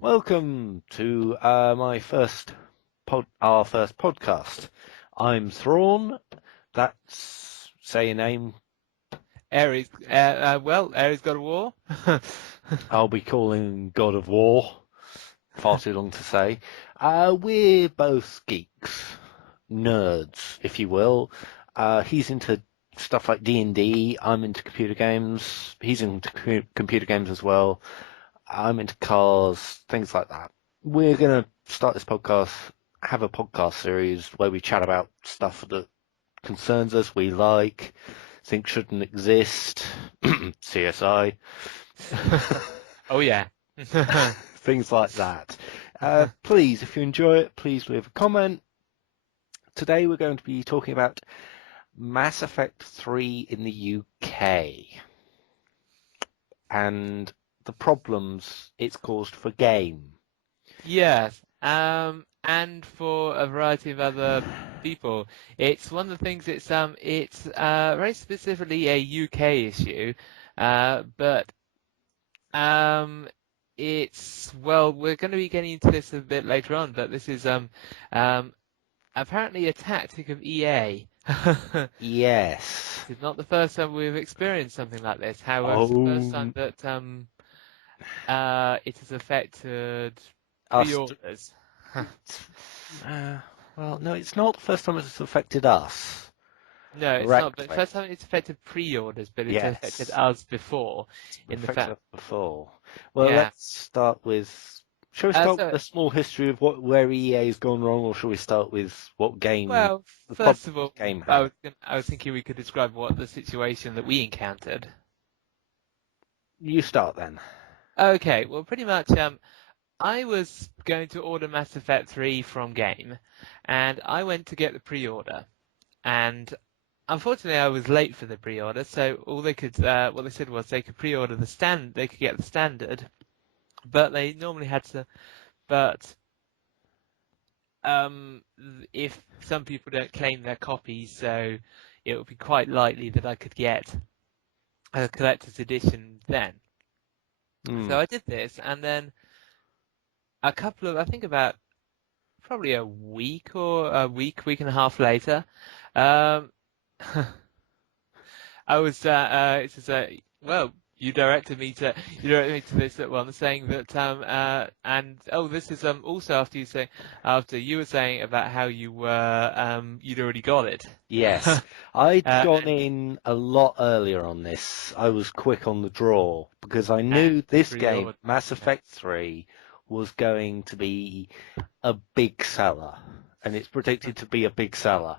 Welcome to our first podcast. I'm Thrawn. That's say your name. Ares, Ares God of War. I'll be calling God of War. Far too long to say. We're both geeks, nerds, if you will. He's into stuff like D&D. I'm into computer games. He's into computer games as well. I'm into cars, things like that. We're going to start this podcast, have a podcast series where we chat about stuff that concerns us, we like, think shouldn't exist, CSI, Oh yeah. things like that. Please, if you enjoy it, please leave a comment. Today we're going to be talking about Mass Effect 3 in the UK and the problems it's caused for game. Yes. And for a variety of other people, it's one of the things. It's very specifically a UK issue, but it's we're going to be getting into this a bit later on, but this is um, apparently a tactic of EA. Yes. It's not the first time we've experienced something like this. However, it's the first Oh, time that it has affected us. pre-orders. Uh, well, no, it's not the first time it's affected us No, it's not. But directly. first time it's affected pre-orders, but it's affected Yes, us before. In the affected fact, us before. Well, yeah. let's start with. Shall we start So, with a small history of where EA's gone wrong, or shall we start with what game, well, the problem first of all, the game had? I was thinking we could describe what the situation that we encountered. You start then. Okay, well, pretty much. I was going to order Mass Effect 3 from Game, and I went to get the pre-order, and unfortunately, I was late for the pre-order, so all they could, what they said was they could pre-order they could get the standard, but they normally had to, but um, if some people don't claim their copies, so it would be quite likely that I could get a collector's edition then. Hmm. So I did this, and then I think about probably week and a half later, um, I was it's just well, you directed me to this one saying that and oh, this is also after you were saying about how you were you'd already got it. Yes, I'd gone And in a lot earlier on this. I was quick on the draw because I and knew this game, pre-order. Mass Yeah. Effect 3, was going to be a big seller, and it's predicted to be a big seller.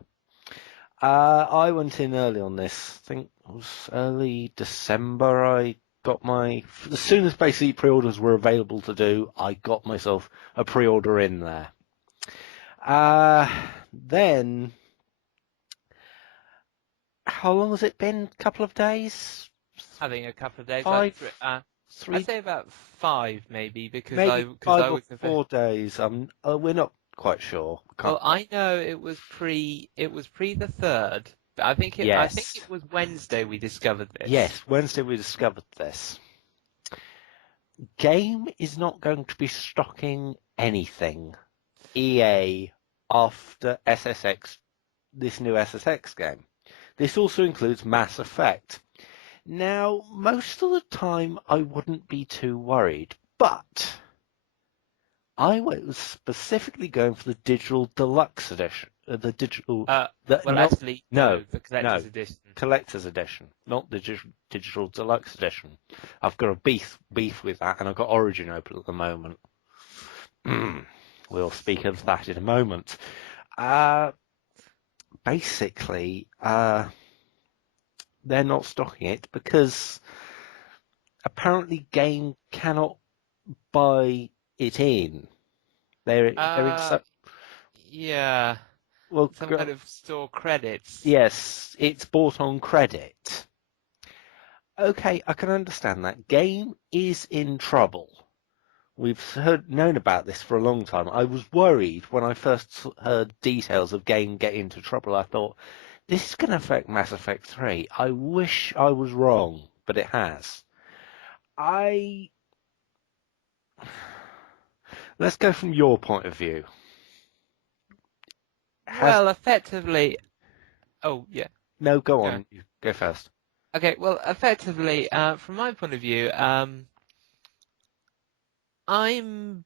I went in early on this. I think it was early December. I got as soon as basically pre-orders were available to do, I got myself a pre-order in there. Then, how long has it been? A couple of days? I think a couple of days, like Five? I'd Three? say about five maybe Maybe because I 5 or was the 4 days. We're not quite sure. well, Can't. I know it was pre the third. I think Yes. it was Wednesday we discovered this. Yes, Wednesday we discovered this. Game is not going to be stocking anything EA after SSX, this new SSX game. This also includes Mass Effect. Now, most of the time I wouldn't be too worried, but I was specifically going for the digital deluxe edition. The digital, Well, not, actually, no, no, the no, collector's edition. collector's edition, not the digital deluxe edition. I've got a beef with that, and I've got Origin open at the moment. We'll speak of that in a moment. Uh, basically, they're not stocking it because apparently Game cannot buy it in. They're in Uh, so yeah, well. some kind of store credits. Yes, it's bought on credit. Okay, I can understand that. Game is in trouble. We've known about this for a long time. I was worried when I first heard details of Game getting into trouble. I thought, this is going to affect Mass Effect 3. I wish I was wrong, but it has. I Let's go from your point of view. Has Well, effectively, oh yeah, no, go yeah. on. You go first. Okay, well, effectively, from my point of view, I'm I'm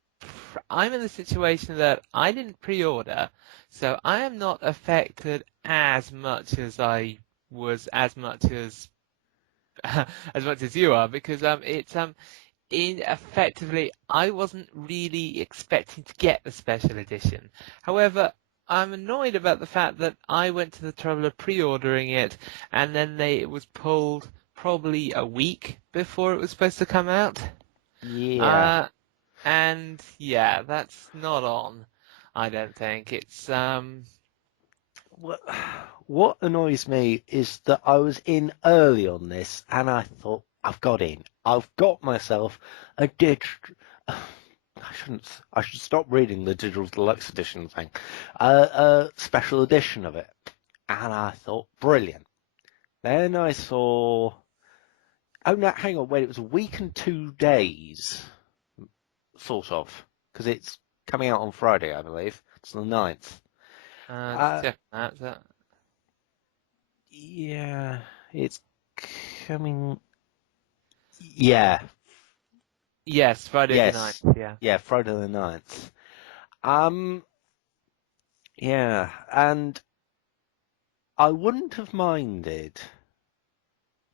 in the situation that I didn't pre-order, so I am not affected as much as I was, as much as as much as you are, because it's in effectively I wasn't really expecting to get the special edition. However, I'm annoyed about the fact that I went to the trouble of pre-ordering it, and then it was pulled probably a week before it was supposed to come out. Yeah. Uh, and yeah, that's not on. I don't think it's What, what annoys me is that I was in early on this, and I thought, I've got in. I've got myself a digital. I shouldn't. I should stop reading the digital deluxe edition thing. A special edition of it, and I thought, brilliant. Then I saw. Oh no, hang on, wait. It was a week and 2 days, sort of, because it's coming out on Friday, I believe. It's the 9th. just Uh, check that. yeah, it's coming. Yeah, Yes, Friday the ninth. yes, Yeah. yeah, Friday the 9th. Um, yeah, and I wouldn't have minded.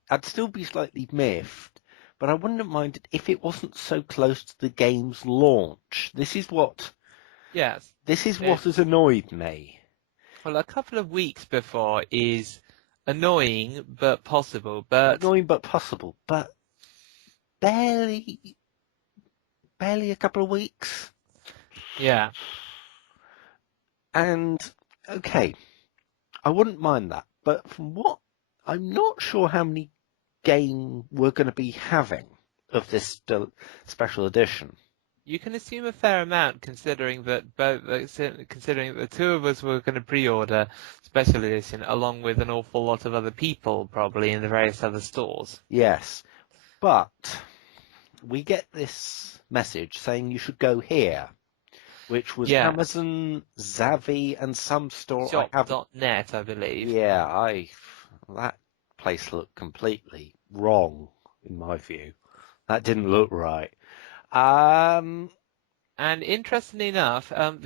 I'd still be slightly miffed, but I wouldn't have minded if it wasn't so close to the game's launch. Yes. This is what has It's annoyed me. well, a couple of weeks before is annoying but possible. But Annoying but possible, but barely, barely a couple of weeks. yeah, And okay, I wouldn't mind that, but from what I'm not sure how many game we're going to be having of this special edition. you can assume a fair amount considering that considering that the two of us were going to pre-order special edition along with an awful lot of other people probably in the various other stores. Yes, but we get this message saying you should go here, which was Yeah, Amazon, Zavi, and some store I haven't. shop.net, I believe. Yeah, that place looked completely wrong in my view. That didn't look right. Um, And interestingly enough, um,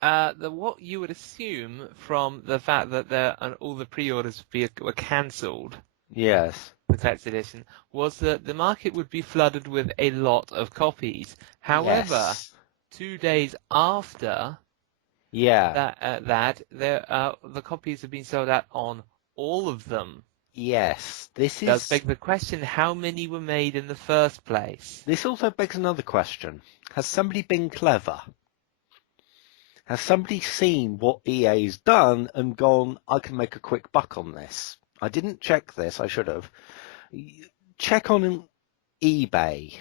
what you would assume from the fact that all the pre-orders were cancelled, yes, the collector's edition, was that the market would be flooded with a lot of copies. However, yes, 2 days after yeah, the copies have been sold out on all of them. yes. Does beg the question, how many were made in the first place? This also begs another question. Has somebody been clever? Has somebody seen what EA's done and gone, I can make a quick buck on this? I didn't check this, I should have. Check on eBay.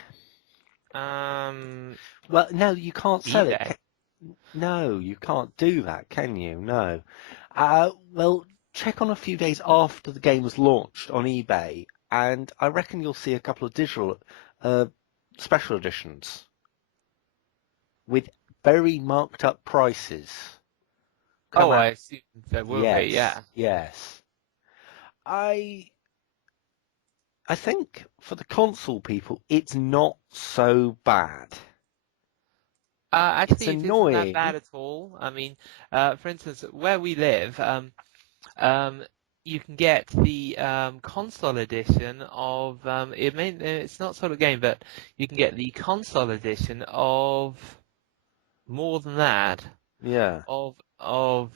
Um, Well, no, you can't sell it. eBay. No, you can't do that, can you? No. Well, check on a few days after the game was launched on eBay, and I reckon you'll see a couple of digital special editions with very marked up prices come Oh, out. I assume there will be, Yes, yeah. yes. I I think for the console people, it's not so bad. It's Actually, it isn't that bad annoying. at all. I mean, for instance, where we live, um, you can get the console edition of it's not sort of game, but you can get the console edition of more than that Yeah, of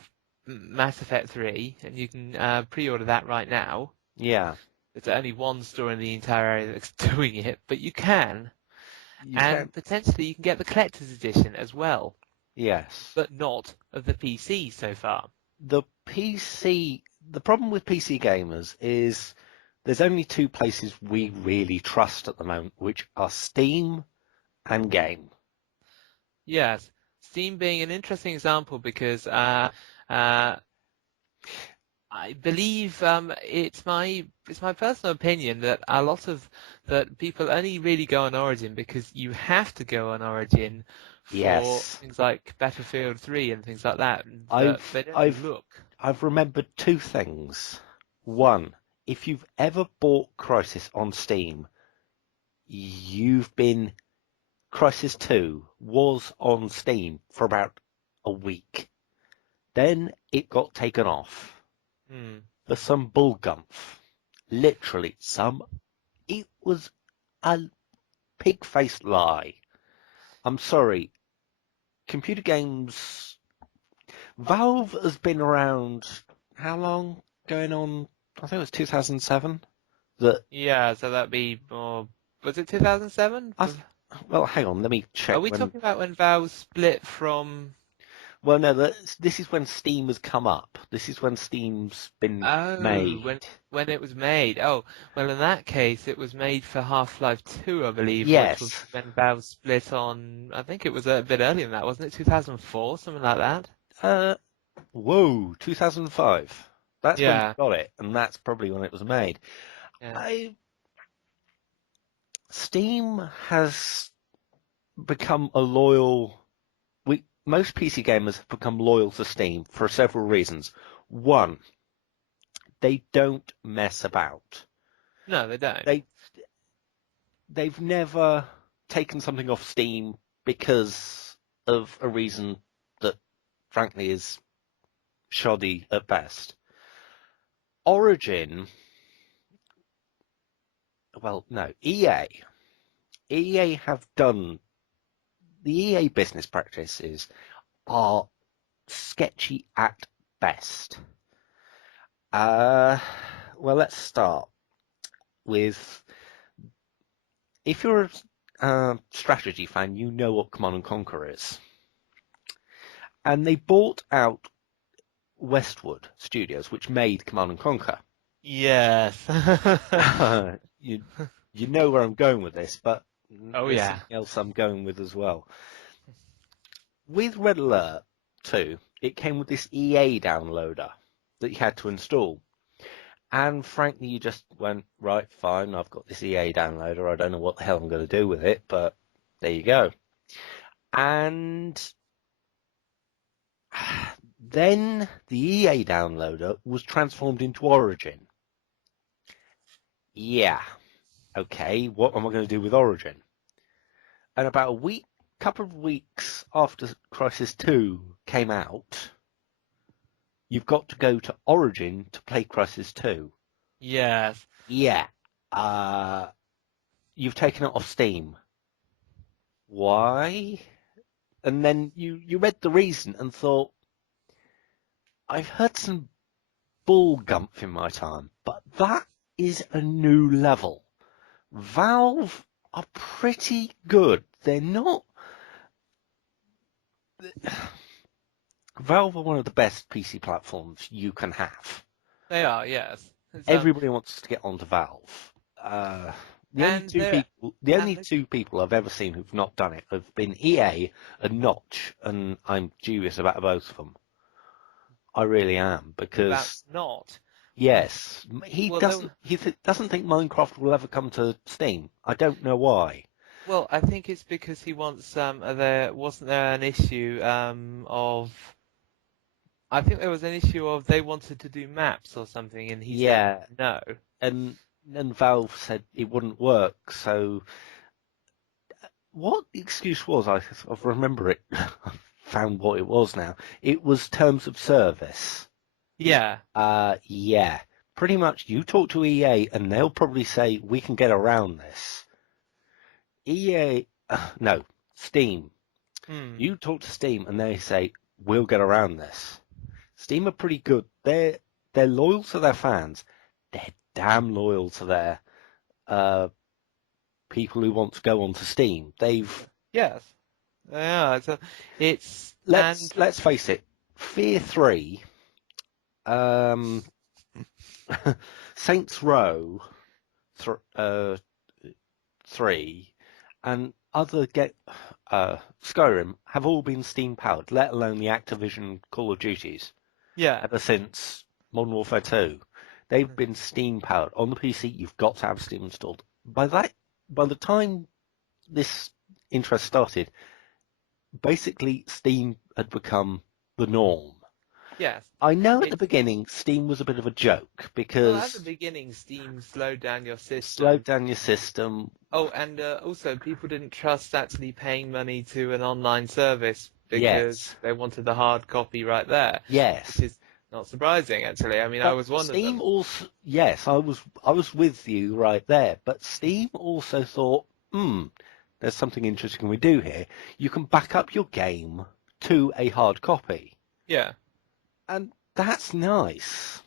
Mass Effect 3, and you can pre-order that right now. yeah. There's only one store in the entire area that's doing it, but you can, You can. and potentially you can get the collector's edition as well, Yes. but not of the PC so far. The PC, the problem with PC gamers is there's only two places we really trust at the moment, which are Steam and Game. Yes, Steam being an interesting example because uh, I believe it's my personal opinion that a lot of that people only really go on Origin because you have to go on Origin for Yes. things like Battlefield 3 and things like that. That I've they don't I've look. I've remembered two things. One, if you've ever bought Crisis on Steam, you've been Crisis 2 was on Steam for about a week. Then it got taken off Hmm. for some bullgumph. Literally, it was a pig-faced lie. I'm sorry. Computer games, Valve has been around how long? Going on, I think it was 2007. That Yeah, so that'd be was it 2007? I, well, hang on, let me Are check we when. talking about when Valve split from? Well, no, this is when Steam has come up. This is when Steam's been Oh, made. when it was made. Oh, well, in that case, it was made for Half-Life 2, I believe, which was Yes. when Valve split on. I think it was a bit earlier than that, wasn't it? 2004, something like that. Uh, whoa, 2005. That's when you Yeah, got it, and that's probably when it was made. yeah, I Steam has become a loyal. Most PC gamers have become loyal to Steam for several reasons. One, they don't mess about. no, they don't. They they've never taken something off Steam because of a reason that frankly is shoddy at best. Origin, well, no, EA. EA have done the EA business practices are sketchy at best. Uh, well, let's start with if you're a strategy fan, you know what Command and Conquer is, and they bought out Westwood Studios, which made Command and Conquer. Yes. you you know where I'm going with this, but Oh there's yeah. something else I'm going with as well. With Red Alert 2, it came with this EA downloader that you had to install. And frankly, you just went, right, fine, I've got this EA downloader. I don't know what the hell I'm going to do with it, but there you go. And then the EA downloader was transformed into Origin. Yeah, okay, what am I going to do with Origin? And about couple of weeks after Crisis 2 came out, you've got to go to Origin to play Crisis 2. Yes. Yeah, uh, you've taken it off Steam. Why? And then you read the reason and thought, I've heard some bull gumph in my time, but that is a new level. Valve are pretty good. They're not. Valve are one of the best PC platforms you can have. They are. Yes. It's, Everybody wants to get onto Valve. and they're The only and they, two people I've ever seen who've not done it have been EA and Notch, and I'm dubious about both of them. I really am about because not. yes, he Well, doesn't. Doesn't think Minecraft will ever come to Steam. I don't know why. well, I think it's because he wants there wasn't there an issue of I think there was an issue of they wanted to do maps or something and he said Yeah, no. and Valve said it wouldn't work. So what the excuse was? I remember it. I found what it was now. It was terms of service. Yeah. Yeah. Pretty much, you talk to EA and they'll probably say we can get around this. EA, no, Steam. Hmm. You talk to Steam and they say we'll get around this. Steam are pretty good. They're loyal to their fans. They're damn loyal to their uh, people who want to go onto Steam. They've Yes. Yeah. It's and let's face it. Fear 3, um, Saints Row 3, and other Skyrim have all been Steam powered, let alone the Activision Call of Duties yeah. ever since. Modern Warfare 2, they've been Steam powered. On the PC, you've got to have Steam installed. By the time this interest started, basically Steam had become the norm. Yes. I know at It, the beginning Steam was a bit of a joke well, at the because beginning, Steam slowed down your slowed system. down your system. Oh, and also people didn't trust actually paying money to an online service because Yes, they wanted the hard copy right there, which yes. is not surprising actually. I mean, I But was one of Steam them. also, yes, I was with you right there. But Steam also thought, there's something interesting we do here. You can back up your game to a hard copy, Yeah. and that's nice.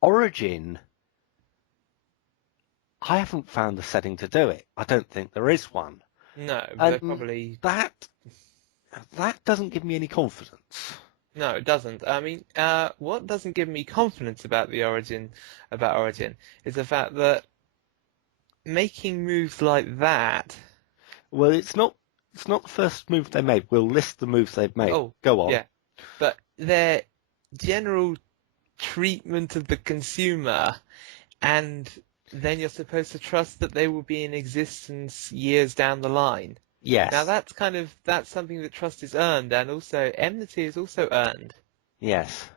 Origin, I haven't found the setting to do it. I don't think there is one, No, they and probably that doesn't give me any confidence. no, it doesn't. I mean, what doesn't give me confidence about Origin, is the fact that making moves like that. Well, it's not the first move they made. We'll list the moves they've made. Oh, Go on. yeah, but their general treatment of the consumer, and then you're supposed to trust that they will be in existence years down the line. Now Yes. that's something that trust is earned, and also enmity is also earned. Yes.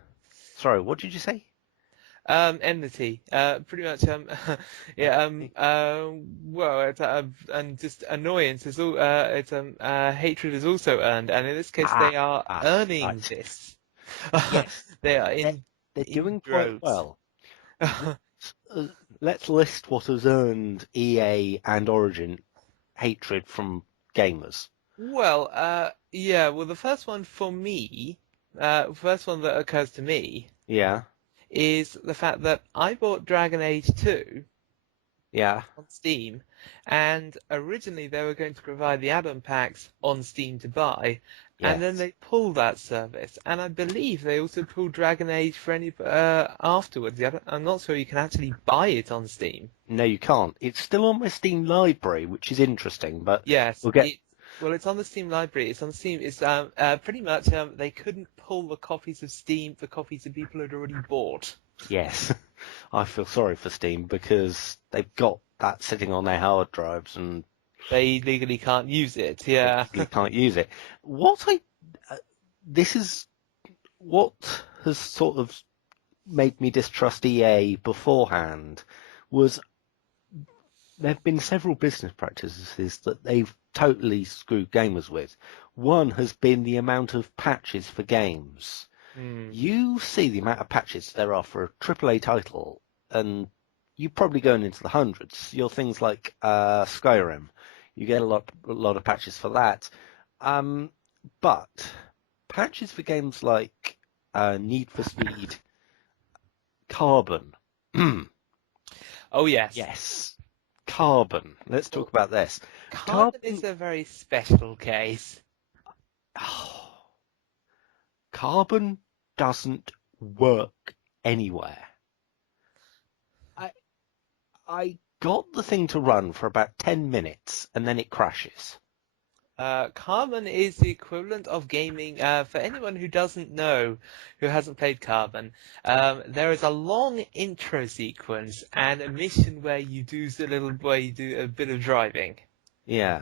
Sorry, what did you say? Enmity, pretty much, yeah, well, and just annoyance is all, hatred is also earned, and in this case, they are earning Right. this. Yes. They are They're in doing quite droves. well. Uh, Let's list what has earned EA and Origin hatred from gamers. Well, yeah, well, the first one for me, first one that occurs to me Yeah. is the fact that I bought Dragon Age 2 Yeah. on Steam, and originally they were going to provide the add-on packs on Steam to buy, and then Yes. they pulled that service, and I believe they also pulled Dragon Age for any afterwards. I'm not sure you can actually buy it on Steam. No, you can't. It's still on my Steam library, which is interesting, but Yes, we'll get. it's on the Steam library. It's on Steam. It's pretty much they couldn't pull the copies of Steam for copies that people had already bought. Yes. I feel sorry for Steam because they've got that sitting on their hard drives and They legally can't use it. they Yeah. legally can't use it. This is what has sort of made me distrust EA beforehand was there have been several business practices that they've totally screwed gamers with. One has been the amount of patches for games. Hmm. You see the amount of patches there are for a AAA title, and you're probably going into the hundreds. Your things like Skyrim, you get a lot of patches for that. But patches for games like Need for Speed, Carbon. Oh yes. Yes, Carbon. Let's talk about this. Carbon Carbon. is a very special case. Carbon doesn't work anywhere. I I got the thing to run for about 10 minutes and then it crashes. Carbon is the equivalent of gaming. For anyone who doesn't know, who hasn't played Carbon, there is a long intro sequence and a mission where you do a bit of driving, Yeah.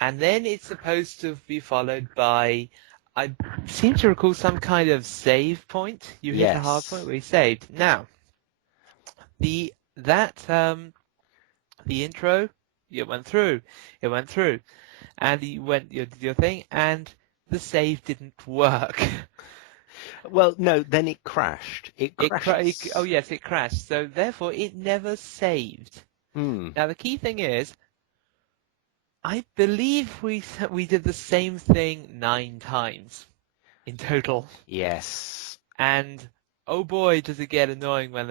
and then it's supposed to be followed by, I seem to recall, some kind of save point. You hit a hard point Yes. where you saved. Now, the that the intro, it went through, it went through. And you did your thing, and the save didn't work. Well, no, then it crashed. It Oh crashes. yes, it crashed. So therefore, it never saved. Hmm. Now the key thing is, I believe we did the same thing 9 times in total, Yes. and oh boy, does it get annoying when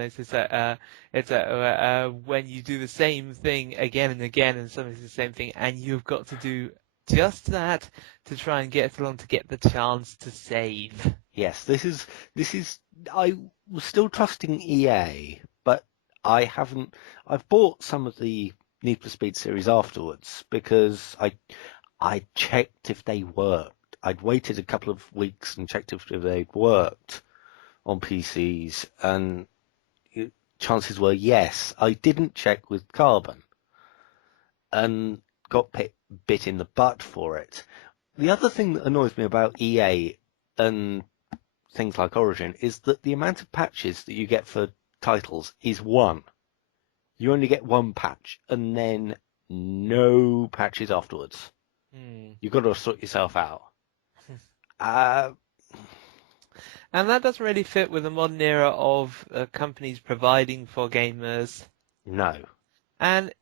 when you do the same thing again and again, and something's the same thing, and you've got to do just that to try and get along to get the chance to save. Yes. This is. I was still trusting EA, but I haven't. I've bought some of the Need for Speed series afterwards because I checked if they worked. I'd waited a couple of weeks and checked if they'd worked. on PCs, and chances were yes. I didn't check with Carbon and got bit in the butt for it. The other thing that annoys me about EA and things like Origin is that the amount of patches that you get for titles is one. You only get one patch and then no patches afterwards. Hmm. You've got to sort yourself out. Uh, And that doesn't really fit with the modern era of companies providing for gamers. no. And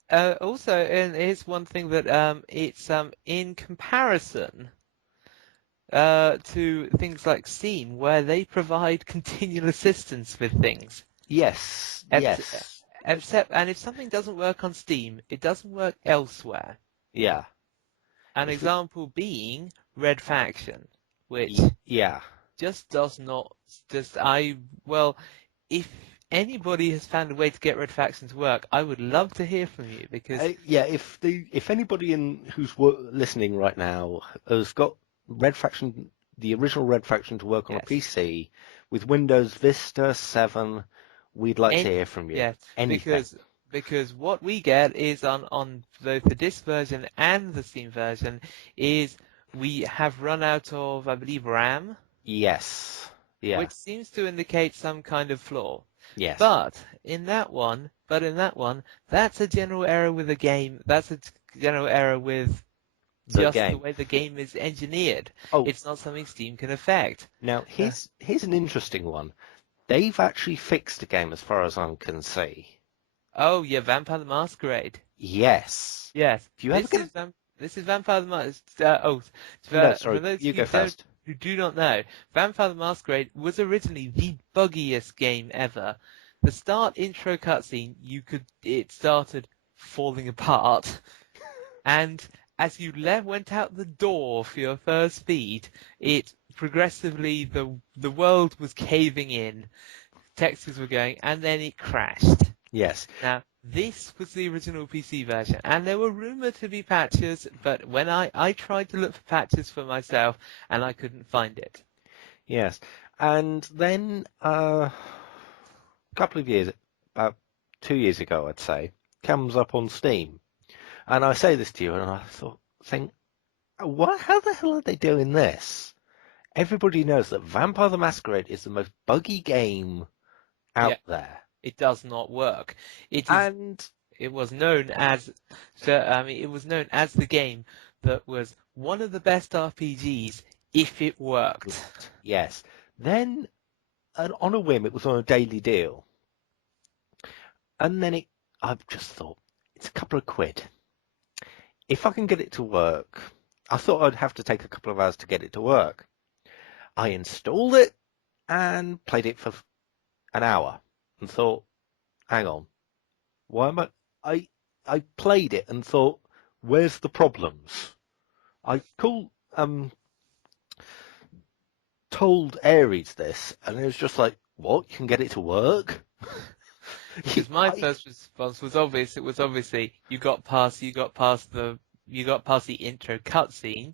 also, and here's one thing that it's in comparison to things like Steam, where they provide continual assistance with things. Yes, Ex- yes. and if something doesn't work on Steam, it doesn't work elsewhere. Yeah. An If it, example being Red Faction, which yeah. just does not well, if anybody has found a way to get Red Faction to work, I would love to hear from you because Yeah, if anybody who's listening right now has got Red Faction, the original Red Faction to work on a yes, PC with Windows Vista 7, we'd like to hear from you. yes, Anything. because what we get is on both the disc version and the Steam version is we have run out of, I believe, RAM, Yes. Yeah. which seems to indicate some kind of flaw. Yes. But in that one, that's a general error with the game. That's a general error with The just the game. way the game is engineered. Oh, It's not something Steam can affect. now Uh, here's an interesting one. They've actually fixed the game as far as I can see. oh yeah, Vampire the Masquerade. Yes. Yes, If you ever get this is Vampire the Masquerade. no, For sorry, those you go who don't first. who do not know, Vampire the Masquerade was originally the buggiest game ever. The start intro cutscene, it started falling apart, and as you went out the door for your first feed, it progressively the world was caving in, textures were going, and then it crashed. Yes. Now, this was the original PC version, and there were rumored to be patches, but when I tried to look for patches for myself, and I couldn't find it. Yes. And then a couple of years, about 2 years ago, I'd say, comes up on Steam. And I say this to you, and I think, what? How the hell are they doing this? Everybody knows that Vampire the Masquerade is the most buggy game Yeah, out there. it does not work. It is. And It was known as. So, I mean, it was known as the game that was one of the best RPGs if it worked. yes, then on a whim, it was on a daily deal. And then I've just thought, it's a couple of quid. If I can get it to work, I thought I'd have to take a couple of hours to get it to work. I installed it and played it for an hour and thought, hang on, why am I played it and thought, where's the problems? I told Ares this, and it was just like, what? You can get it to work? Because my first response was obvious. It was obviously you got past the intro cutscene,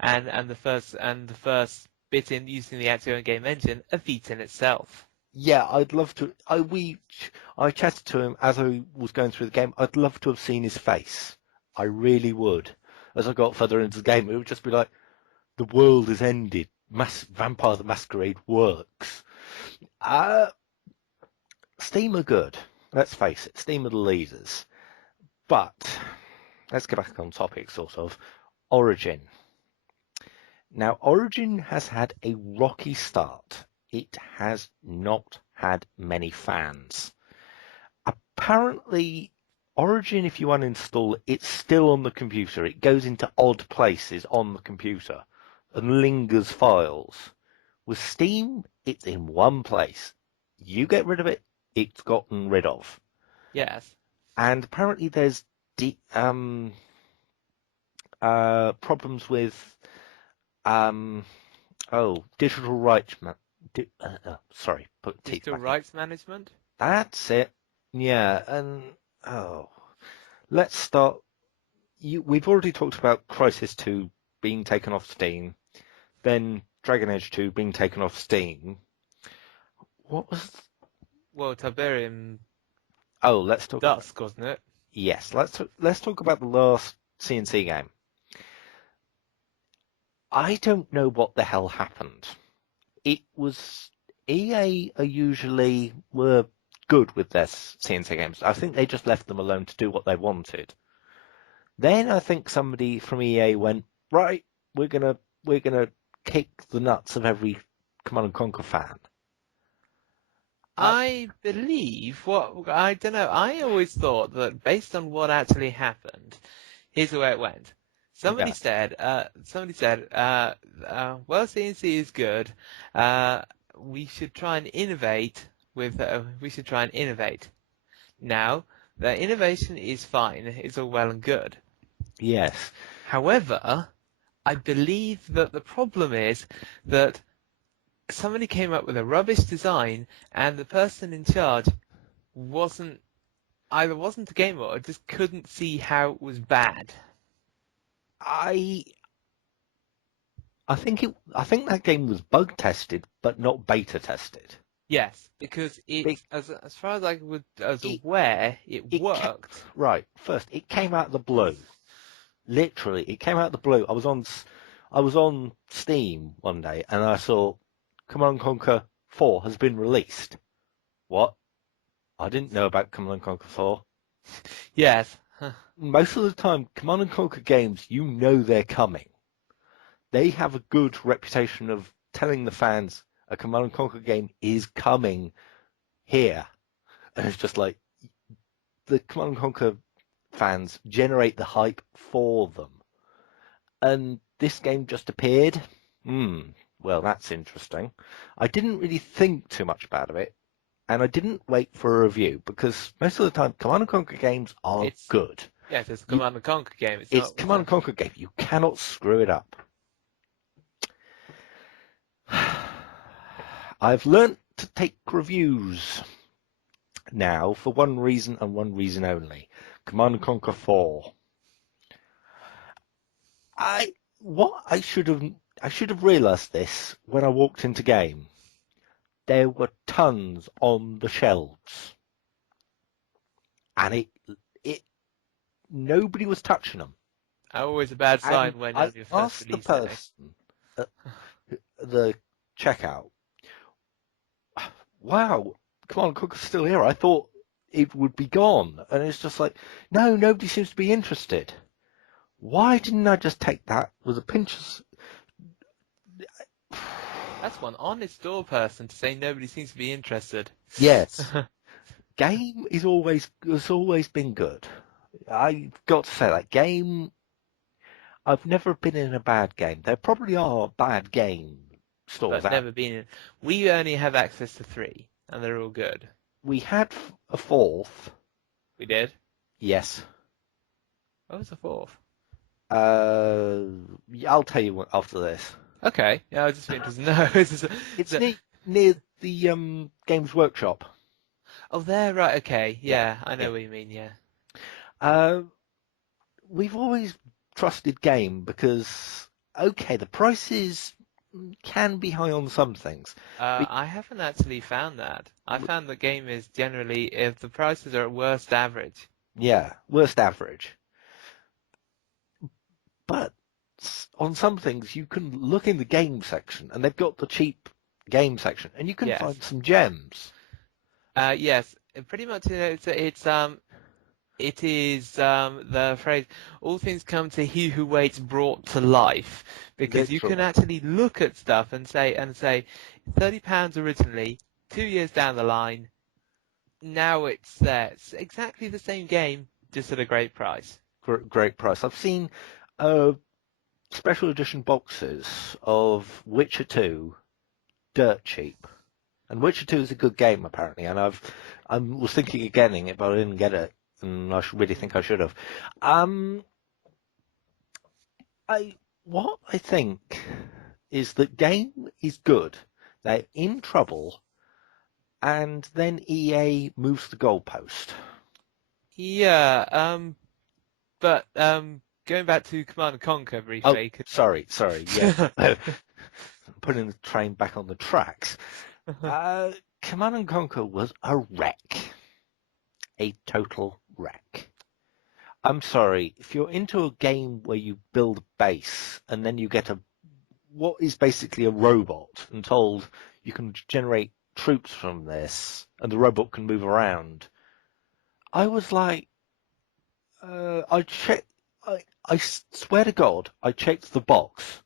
and the first bit in using the actual game engine, a feat in itself. Yeah, I'd love to. I chatted to him as I was going through the game. I'd love to have seen his face. I really would. As I got further into the game, it would just be like, the world has ended. Vampire the Masquerade works. Uh, Steam are good. Let's face it, Steam are the leaders. But let's get back on topic, sort of. Origin. Now, Origin has had a rocky start. It has not had many fans. Apparently, Origin, if you uninstall it, it's still on the computer. It goes into odd places on the computer and lingers files. With Steam, it's in one place. You get rid of it, it's gotten rid of. Yes. And apparently there's problems with digital rights. Sorry, put teeth Digital back in. rights management. That's it. Yeah, and let's start. We've already talked about Crisis 2 being taken off Steam, then Dragon Age 2 being taken off Steam. What was? Well, Tiberium Oh, let's talk about. Dusk, wasn't it? Yes, let's talk about the last CNC game. I don't know what the hell happened. It was EA are usually were good with their CNC games. I think they just left them alone to do what they wanted. Then I think somebody from EA went, right, we're gonna kick the nuts of every Command and Conquer fan. I, I believe I don't know. I always thought that based on what actually happened, here's the way it went. yeah, Somebody said, well, CNC is good. We should try and innovate we should try and innovate. Now, the innovation is fine. It's all well and good. yes, However, I believe that the problem is that somebody came up with a rubbish design and the person in charge wasn't wasn't a gamer or just couldn't see how it was bad. I I think that game was bug tested, but not beta tested. Yes, because It it's as far as as it aware, it it worked. right. First, it came out of the blue. Literally, it came out of the blue. I was on Steam one day and I saw Command and Conquer 4 has been released. What? I didn't know about Command and Conquer 4. Yes. Most of the time, Command and Conquer games, you know they're coming. They have a good reputation of telling the fans a Command and Conquer game is coming here. And it's just like the Command and Conquer fans generate the hype for them. And this game just appeared. Well, that's interesting. I didn't really think too much about it, and I didn't wait for a review because most of the time, Command and Conquer games are It's good. yes, it's a You, Command and Conquer game. it's Command and Conquer game. You cannot screw it up. I've learnt to take reviews now for one reason and one reason only. Command and Conquer 4. I what I should have realised this when I walked into game. There were tons on the shelves, and it nobody was touching them. always a bad And sign when I on your first asked the release day. person at the checkout, "Wow, Command and Conquer's still here. I thought it would be gone." And it's just like, no, nobody seems to be interested. Why didn't I just take that with a pinch of... That's one honest door person to say nobody seems to be interested. Yes, game has always been good. I've got to say that game. I've never been in a bad game. There probably are bad game stores But out. never been in. We only have access to 3, and they're all good. We had a fourth. We did. Yes. What was the 4th? Yeah, I'll tell you after this. Okay. Yeah, I was just interested to know. It's near the Games Workshop. Oh, there, right. Okay. Yeah, I know Yeah. what you mean. Yeah. Uh, we've always trusted Game because okay, the prices can be high on some things. I haven't actually found that. I found the game is generally, if the prices are at worst average. Yeah, worst average. But on some things, you can look in the game section, and they've got the cheap game section, and you can Yes. find some gems. Yes. Pretty much, it is the phrase "all things come to he who waits" brought to life, because you can Literally. actually look at stuff and say £30 originally, 2 years down the line, now it's there. It's exactly the same game, just at a great price. Great price. I've seen special edition boxes of Witcher 2 dirt cheap. And Witcher 2 is a good game apparently, and I was thinking of getting it, but I didn't get it, and I really think I should have. What I think is that game is good. They're in trouble, and then EA moves the goalpost. Yeah. But going back to Command and Conquer Oh, briefly. sorry, yeah. Putting the train back on the tracks. Command and Conquer was a wreck. A total wreck. I'm sorry, if you're into a game where you build a base and then you get what is basically a robot and told you can generate troops from this and the robot can move around, I was like, I checked, I swear to God, I checked the box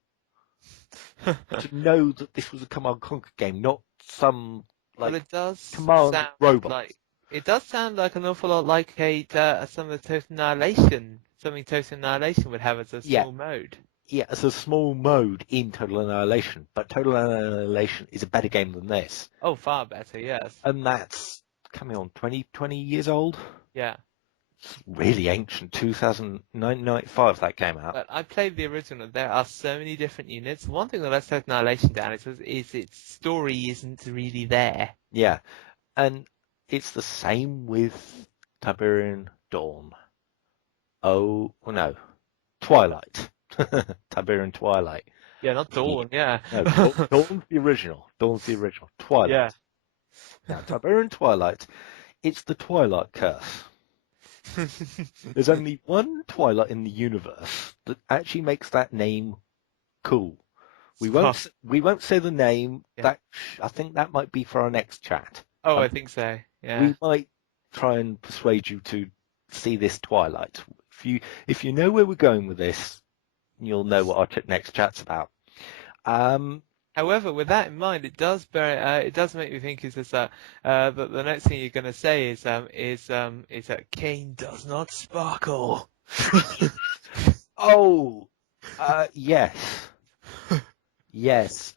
to know that this was a Command and Conquer game, not some Well, like it does command sound robot. like it does sound like an awful lot like some of the Total Annihilation, something Total Annihilation would have as a Yeah, small mode. yeah, it's a small mode in Total Annihilation, but Total Annihilation is a better game than this. Oh, far better, yes. And that's coming on 20 years old. Yeah. It's really ancient. 1995 that came out. But I played the original. There are so many different units. One thing that lets Total Annihilation down is its story isn't really there. Yeah, and it's the same with Tiberian Dawn. Oh, well, no, Twilight. Tiberian Twilight. Yeah, not Dawn, yeah. No, Dawn's the original. Dawn's the original. Twilight. Yeah. Now, Tiberian Twilight, it's the Twilight curse. There's only one Twilight in the universe that actually makes that name cool. We won't say the name. Yeah. That I think that might be for our next chat. Oh, I think so. Yeah. We might try and persuade you to see this Twilight. If you know where we're going with this, you'll know what our next chat's about. However, with that in mind, it does make me think that the next thing you're going to say is that Cain does not sparkle. Oh, yes, yes.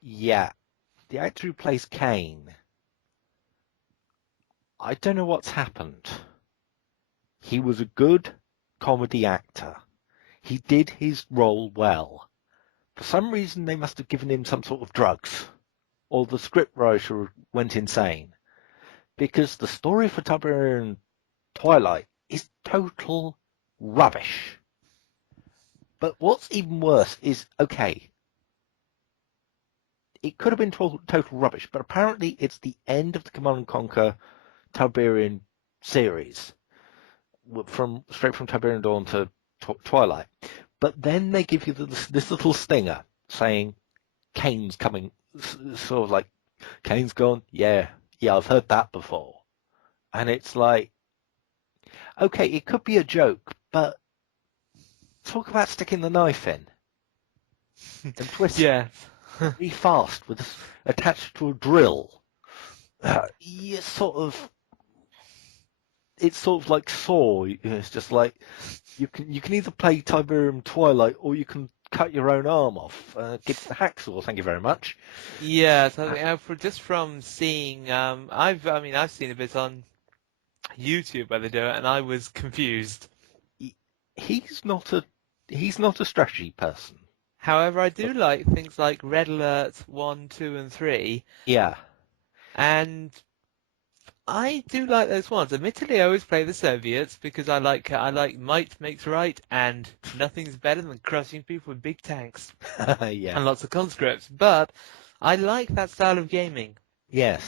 Yeah. The actor who plays Cain, I don't know what's happened. He was a good comedy actor. He did his role well. For some reason, they must have given him some sort of drugs, or the scriptwriter went insane. Because the story for Tiberian Twilight is total rubbish. But what's even worse is, okay, it could have been total rubbish, but apparently it's the end of the Command and Conquer Tiberian series, straight from Tiberian Dawn to Twilight. But then they give you this little stinger saying Kane's coming, sort of like, Kane's gone, yeah, I've heard that before. And it's like, okay, it could be a joke, but talk about sticking the knife in and twisting Yeah. really fast attached to a drill. It's sort of like Saw. It's just like you can either play Tiberium Twilight or you can cut your own arm off. Get the hacksaw, thank you very much. Yeah, so just from seeing, I've seen a bit on YouTube where they do it, and I was confused. He's not a strategy person. However, I do like things like Red Alert 1, 2, and 3. Yeah. And I do like those ones. Admittedly, I always play the Soviets because I like might makes right, and nothing's better than crushing people with big tanks Yeah. and lots of conscripts. But I like that style of gaming. Yes.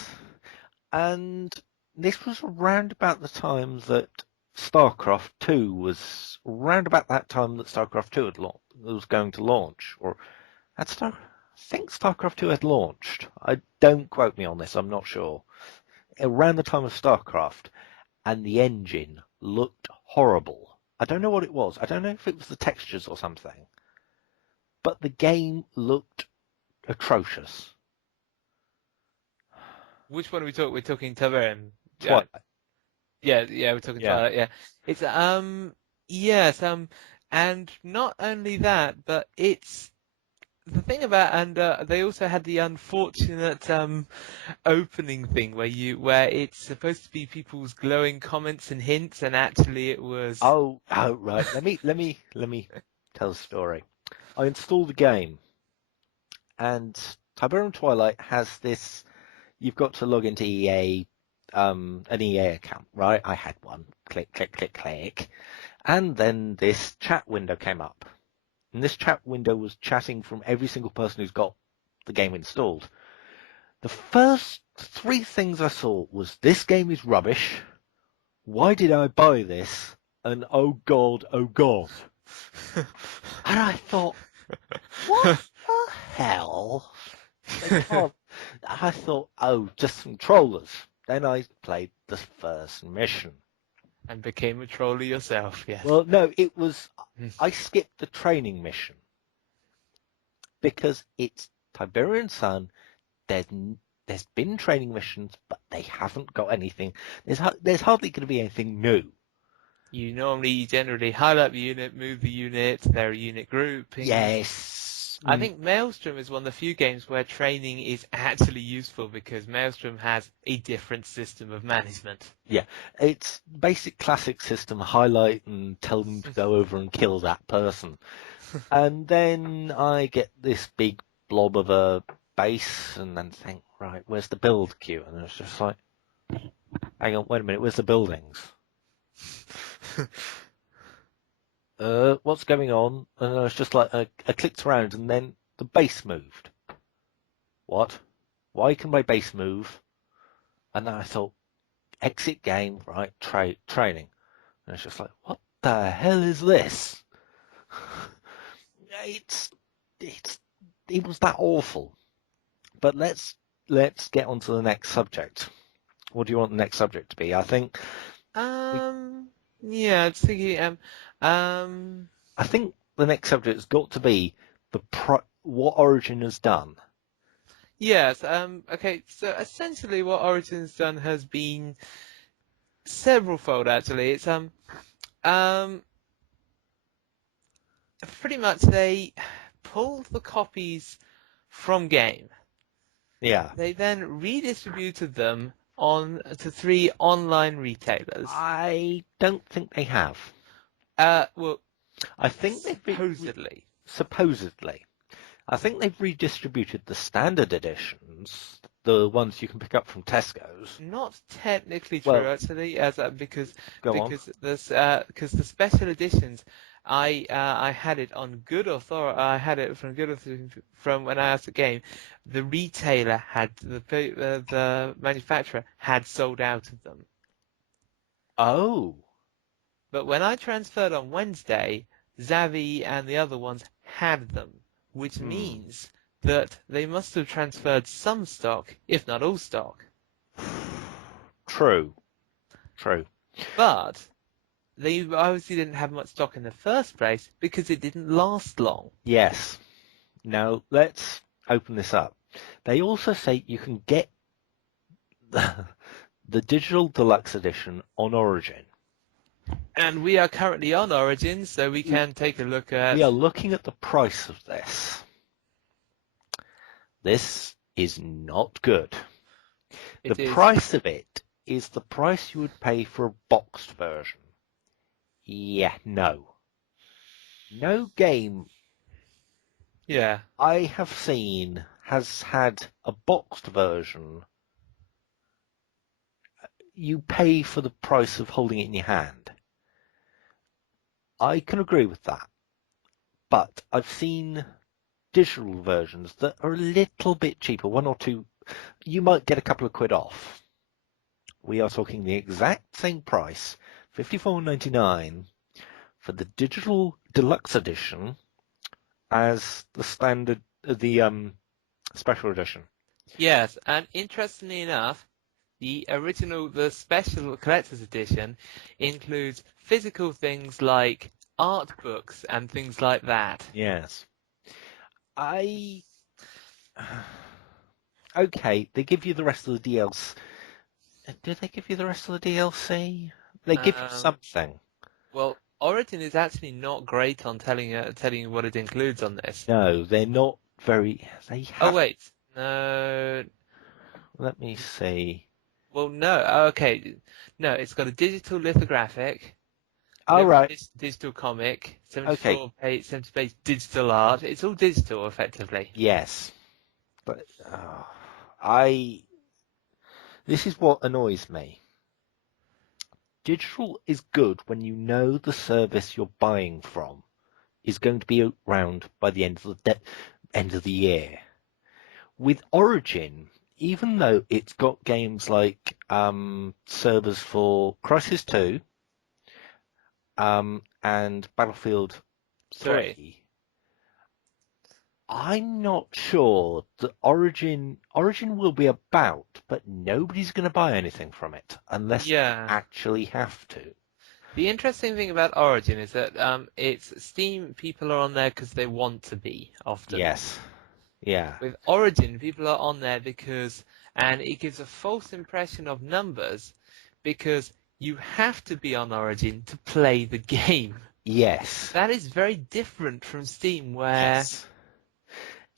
And this was around about the time that StarCraft 2 was around about that time that StarCraft 2 was going to launch, or I think StarCraft 2 had launched. Don't quote me on this, I'm not sure. Around the time of StarCraft, and the engine looked horrible. I don't know what it was. I don't know if it was the textures or something, but the game looked atrocious. Which one are we talking? We're talking Tavern. Twilight. Yeah, we're talking Twilight. Yeah, it's yes, and not only that, but it's the thing about, and they also had the unfortunate opening thing where it's supposed to be people's glowing comments and hints, and actually it was. Oh right. Let me tell the story. I installed the game, and Tiberium Twilight has this. You've got to log into EA, an EA account, right? I had one. Click, click, click, click, and then this chat window came up. And this chat window was chatting from every single person who's got the game installed. The first three things I saw was this game is rubbish. Why did I buy this? And oh god, oh god. And I thought, what the hell? They can't. I thought, oh, just some trollers. Then I played the first mission. And became a troller yourself, yes. Well, no, it was. I skipped the training mission because it's Tiberian Sun. There's been training missions, but they haven't got anything. There's hardly going to be anything new. You generally highlight the unit, move the unit, there are unit groupings. Yes. I think Maelstrom is one of the few games where training is actually useful because Maelstrom has a different system of management. Yeah, it's basic classic system, highlight and tell them to go over and kill that person. And then I get this big blob of a base and then think, right, where's the build queue? And it's just like, hang on, wait a minute, where's the buildings? What's going on? And it's just like, I clicked around and then the base moved. What? Why can my base move? And then I thought, exit game, right, training. And it's just like, what the hell is this? It was that awful. But let's get on to the next subject. What do you want the next subject to be? I think. Yeah, I was thinking. I think the next subject has got to be what Origin has done. Yes. Okay. So essentially, what Origin's done has been severalfold. Actually, it's pretty much they pulled the copies from game. Yeah. They then redistributed them to 3 online retailers. I don't think they have. Well, I think supposedly. I think they've redistributed the standard editions, the ones you can pick up from Tesco's. Not technically true, actually, because the special editions, I had it on good authority. I had it from good authority from when I asked the game. The retailer the manufacturer had sold out of them. Oh. But when I transferred on Wednesday, Zavi and the other ones had them, which means that they must have transferred some stock, if not all stock. True. But they obviously didn't have much stock in the first place because it didn't last long. Yes. Now, let's open this up. They also say you can get the digital deluxe edition on Origin. And we are currently on Origin, so we can take a look at... We are looking at the price of this. This is not good. The price of it is the price you would pay for a boxed version. Yeah, no. No game I have seen has had a boxed version. You pay for the price of holding it in your hand. I can agree with that. But I've seen digital versions that are a little bit cheaper, 1 or 2. You might get a couple of quid off. We are talking the exact same price, $54.99 for the digital deluxe edition as the standard, the special edition. Yes, and interestingly enough, the special collector's edition includes physical things like art books and things like that. Yes. Okay, they give you the rest of the DLC. Do they give you the rest of the DLC? They give you something. Well, Origin is actually not great on telling you what it includes on this. No, they're not very... Oh, wait. No. Let me see. Well, no. Okay. No, it's got a digital lithographic. Oh, right. Digital comic. 70 page digital art. It's all digital, effectively. Yes. But this is what annoys me. Digital is good when you know the service you're buying from is going to be around by the end of the year. With Origin, even though it's got games like servers for Crisis 2 and Battlefield Three. 3, I'm not sure that Origin will be about, but nobody's going to buy anything from it unless they Yeah. actually have to. The interesting thing about Origin is that it's Steam people are on there because they want to be often. Yes. Yeah. With Origin, people are on there and it gives a false impression of numbers because you have to be on Origin to play the game. Yes. That is very different from Steam, where Yes.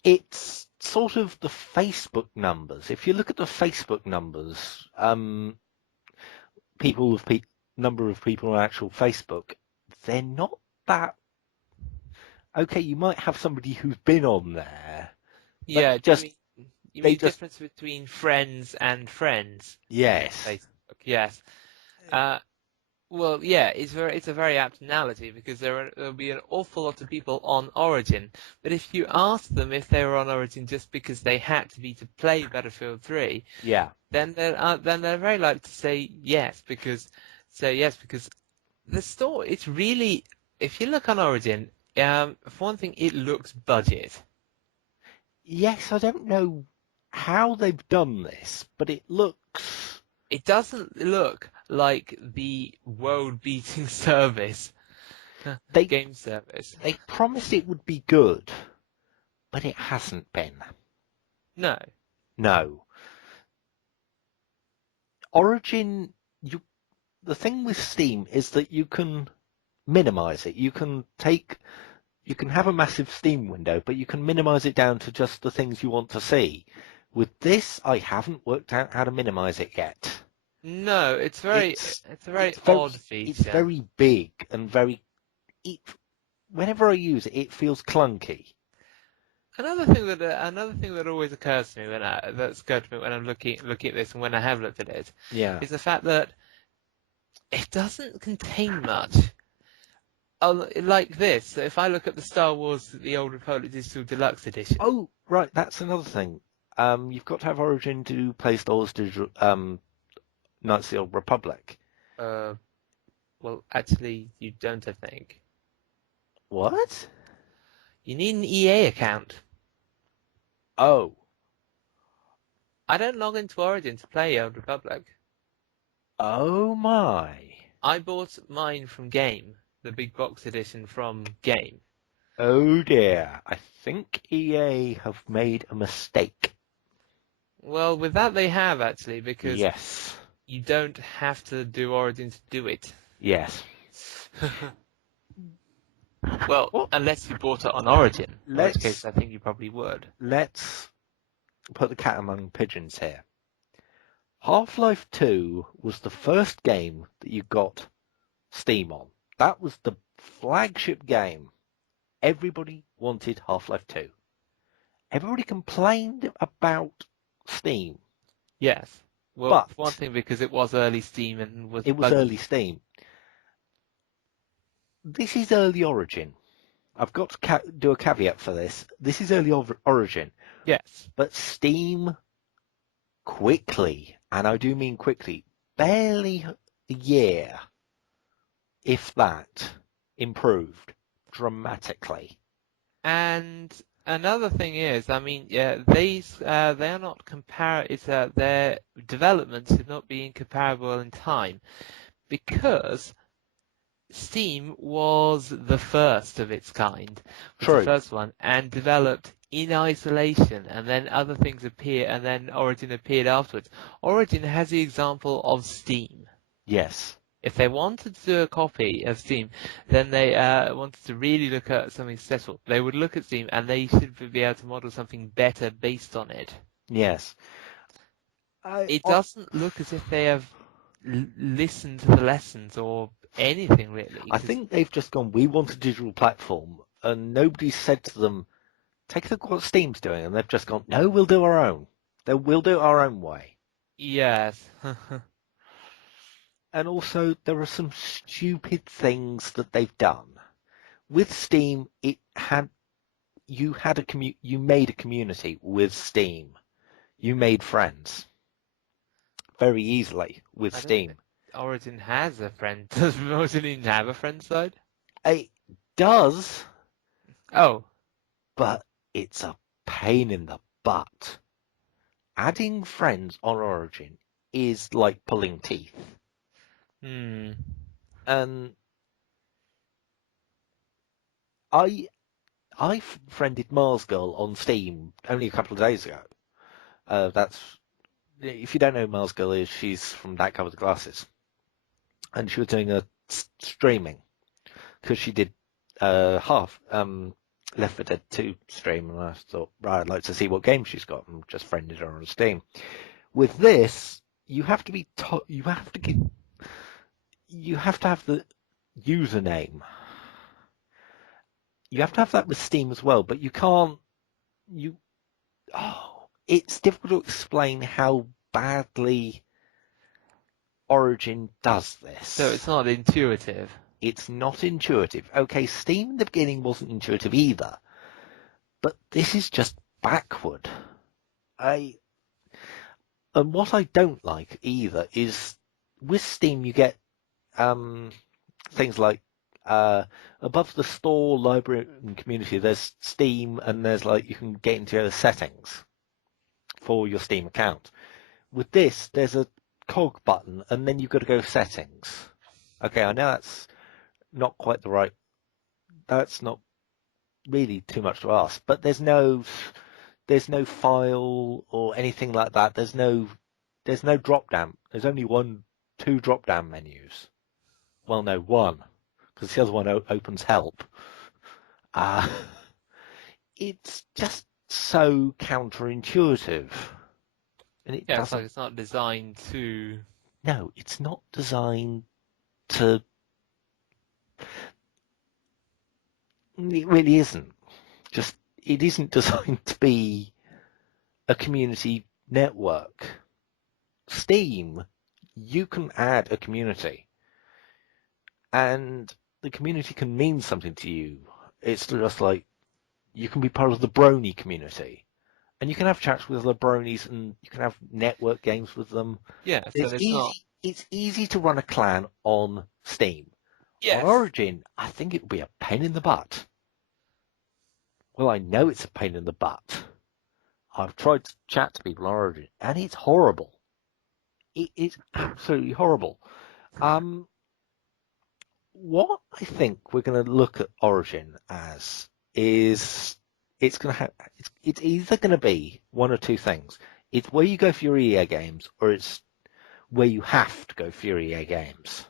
It's sort of the Facebook numbers. If you look at the Facebook numbers, people of number of people on actual Facebook, they're not that. Okay, you might have somebody who's been on there, but yeah, you they mean just difference between friends and friends in yes, Facebook? Yes. Uh, Well, yeah, it's a very apt analogy because there'll be an awful lot of people on Origin, but if you ask them if they were on Origin just because they had to be to play Battlefield 3, yeah, then they're very likely to say yes because the store it's really if you look on Origin, for one thing, it looks budget. yes. I don't know how they've done this, but it looks It doesn't look like the world-beating service, they game service. they promised it would be good, but it hasn't been. No. No, Origin. The thing with Steam is that you can minimize it. You can have a massive Steam window, but you can minimize it down to just the things you want to see. With this, I haven't worked out how to minimize it yet. No, It's it's a very it's very odd it's feature. very big and very. It, whenever I use it, it feels clunky. Another thing that always occurs to me that's occurred to me when I'm looking at this and when I have looked at it Yeah. is the fact that it doesn't contain much. Like this, so if I look at the Star Wars The Old Republic Digital Deluxe Edition, Oh, right. That's another thing. You've got to have Origin to play Star Wars Digital, Knights of the Old Republic. uh, well, actually, you don't, I think. What? You need an EA account. Oh. I don't log into Origin to play Old Republic. Oh my. I bought mine from Game, the big box edition from Game. Oh dear. I think EA have made a mistake. Well, with that they have actually, because Yes. you don't have to do Origin to do it. Yes. Well, Well, unless you bought it on Origin, in which let's case I think you probably would. let's put the cat among pigeons here. Half-Life 2 was the first game that you got Steam on. That was the flagship game. Everybody wanted Half-Life 2. Everybody complained about Steam, Yes. Well, but for one thing, because it was early Steam and was it was buggy. early Steam. This is early Origin. I've got to do a caveat for this. This is early Origin, Yes. but Steam quickly, and I do mean quickly, barely a year, if that, improved dramatically. And another thing is, I mean, yeah, they are not their development should not be incomparable in time because Steam was the first of its kind, was the True. first one, and developed in isolation, and then other things appear, and then Origin appeared afterwards. Origin has the example of Steam. Yes. If they wanted to do a copy of Steam, then they wanted to really look at something successful. They would look at Steam, and they should be able to model something better based on it. Yes. It doesn't look as if they have listened to the lessons or anything really. I think they've just gone, we want a digital platform, and nobody's said to them, take a look at what Steam's doing, and they've just gone, no, we'll do our own. We'll do it our own way. Yes. And also, there are some stupid things that they've done. With Steam, you made a community with Steam. You made friends very easily with I don't think Steam. Origin has a friend. Does Origin even have a friend side? It does, Oh, but it's a pain in the butt. Adding friends on Origin is like pulling teeth. hmm. And I friended Mars Girl on Steam only a couple of days ago. That's if you don't know who Mars Girl is, she's from That Covered Glasses, and she was doing a streaming because she did half Left 4 Dead 2 stream, and I thought, right, I'd like to see what game she's got, and just friended her on Steam. With this, you have to be you have to have the username. You have to have that with Steam as well, but you can't. You it's difficult to explain how badly Origin does So this. it's not intuitive. It's not intuitive. Okay, Steam in the beginning wasn't intuitive either, but this is just backward. I and what I don't like either is with Steam you get things like above the store, library, and community. There's Steam, and there's like you can get into the settings for your Steam account. With this, there's a cog button, and then you've got to go settings. Okay, I know that's not quite the right. That's not really too much to ask, but there's no file or anything like that. There's no drop down. There's only two drop down menus. Well, no, one, because the other one opens help. Uh, it's just so counterintuitive, and it Yeah, it's like doesn't. it's not designed to. No, it's not designed to. It really isn't. Just it isn't designed to be a community network. Steam, you can add a community, and the community can mean something to you. It's just like you can be part of the Brony community, and you can have chats with the Bronies, and you can have network games with them. Yeah, so it's not. It's easy to run a clan on Steam. On Yes. Origin, I think it would be a pain in the butt. Well, I know it's a pain in the butt. I've tried to chat to people on Origin, and it's horrible. It is absolutely horrible. Um, what I think we're going to look at Origin as is it's either going to be one or two things. It's where you go for your EA games, or it's where you have to go for your EA games.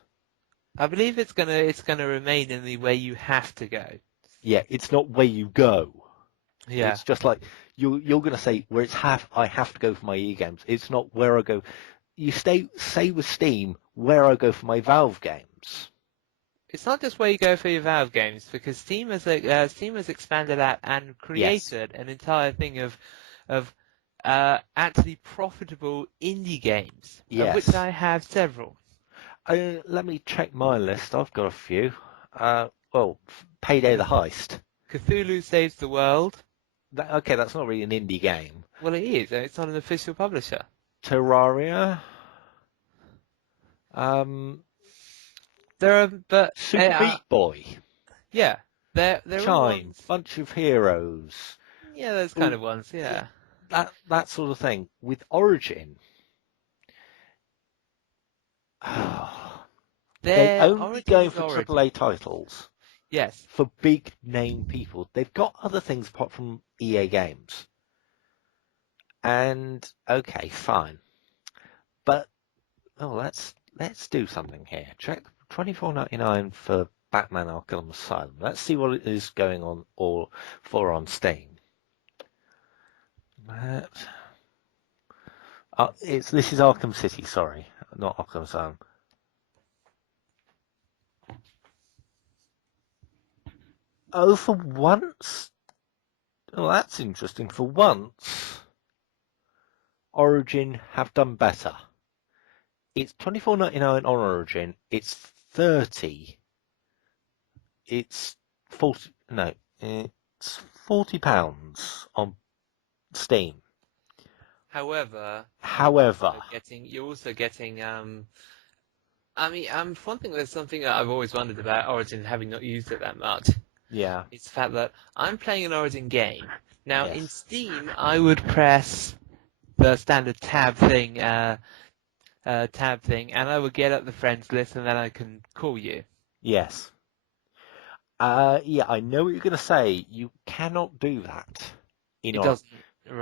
I believe it's gonna remain in the way you have to go. Yeah, it's not where you go. Yeah. It's just like you're going to say where I have to go for my EA games. It's not where I go. You say with Steam where I go for my Valve games. It's not just where you go for your Valve games, because Steam has expanded out and Yes. created an entire thing of actually profitable indie games, of which Yes. I have several. Let me check my list. I've got a few. Well, Payday the Heist. Cthulhu Saves the World. Okay, that's not really an indie game. Well, it is. It's not an official publisher. Terraria. Um, There are, but Super Meat Boy. yeah, they're all Chime. ones. Bunch of Heroes. Yeah, those kind Ooh, of ones. Yeah, that sort of thing. With Origin, they their only origin going is for origin. AAA titles. Yes, For big name people. They've got other things apart from EA games. And okay, fine. But let's do something here. Check $24.99 for Batman Arkham Asylum. Let's see what it is going on or for on Steam. This is Arkham City, sorry, not Arkham Asylum. Oh, for once? Oh, that's interesting. For once, Origin have done better. It's $24.99 on Origin. It's 30. It's 40. No, it's £40 on Steam. However, However, you're also getting one thing there's something that I've always wondered about Origin, having not used it that much, yeah, is the fact that I'm playing an Origin game. Now, in yes, Steam, I would press the standard tab thing, and I would get up the friends list, and then I can call you. yes. Yeah, I know what you're going to say. You cannot do that in It Origin. doesn't,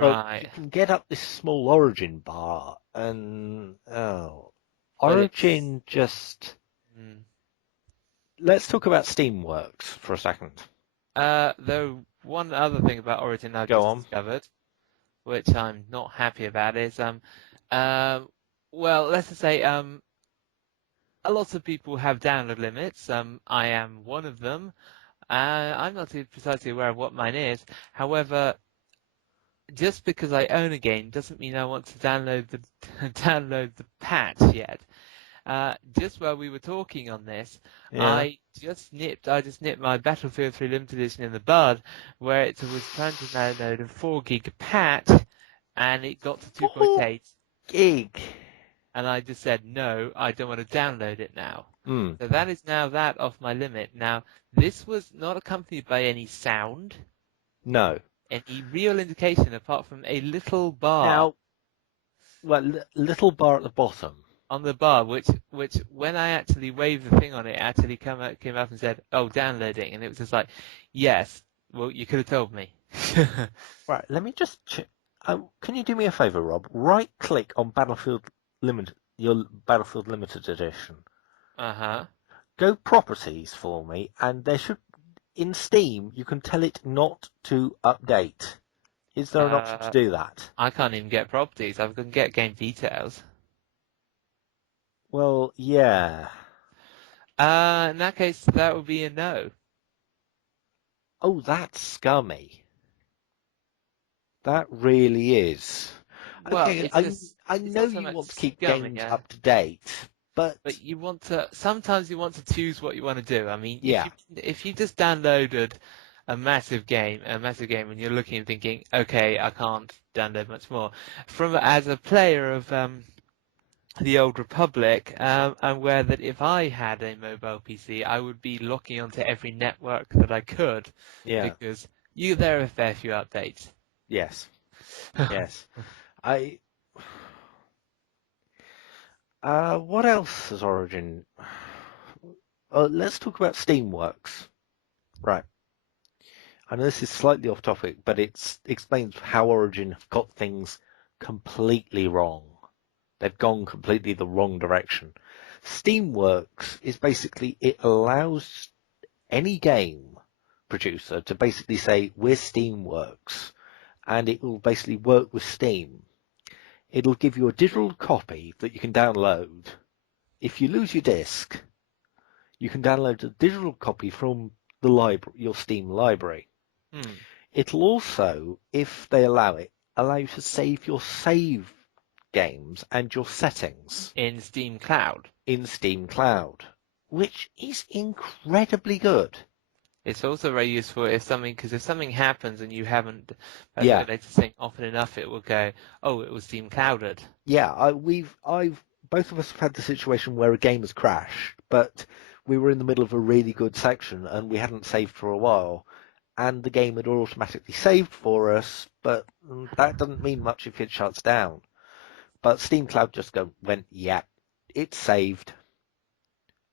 But right? you can get up this small Origin bar, and But it's. Origin just. Mm. Let's talk about Steamworks for a second. Though one other thing about Origin I've Go just on. discovered, which I'm not happy about, is well, let's just say a lot of people have download limits. I am one of them. I'm not precisely aware of what mine is. However, just because I own a game doesn't mean I want to download the download the patch yet. Just while we were talking on this, Yeah. I just nipped my Battlefield 3 Limited Edition in the bud, where it was trying to download a 4 gig patch, and it got to 4 2.8, gig. and I just said no, I don't want to download it now. Hmm. So that is now that off my limit. Now, this was not accompanied by any sound, No. any real indication apart from a little bar Now, well, little bar at the bottom. on the bar, which when I actually waved the thing on it, actually came up and said, "Oh, downloading," and it was just like, "Yes, well, you could have told me." Right. Let me just. Can you do me a favor, Rob? Right click on Battlefield Limited, your Battlefield Limited Edition. Uh-huh. Go properties for me, and there should in Steam you can tell it not to update. Is there an option to Uh, do that? I can't even get properties. I can get game details. Well, yeah. In that case, that would be a no. Oh, that's scummy. That really is. Well, Okay, it's just, I it's know not so you much want to keep scum, games yeah. up to date, but But you want to, sometimes you want to choose what you want to do. I mean, yeah, if you just downloaded a massive game, and you're looking and thinking, okay, I can't download much more. As a player of the Old Republic, I'm aware that if I had a mobile PC, I would be locking onto every network that I could, yeah, because there are a fair few updates. yes, yes. I what else has Origin? Let's talk about Steamworks. Right. I know this is slightly off topic, but it explains how Origin have got things completely wrong. They've gone completely the wrong direction. Steamworks is basically it allows any game producer to basically say we're Steamworks, and it will basically work with Steam. It'll give you a digital copy that you can download. If you lose your disc, you can download a digital copy from the library, your Steam library. Hmm. It'll also, if they allow you to save your save games and your settings In Steam Cloud. in Steam Cloud, which is incredibly good. It's also very useful because if something happens and you haven't Yeah, percolated the thing often enough, it will go, oh, it was Steam Clouded. yeah. Both of us have had the situation where a game has crashed, but we were in the middle of a really good section and we hadn't saved for a while, and the game had automatically saved for us, but that doesn't mean much if it shuts down. But Steam Cloud just went, yeah, it's saved,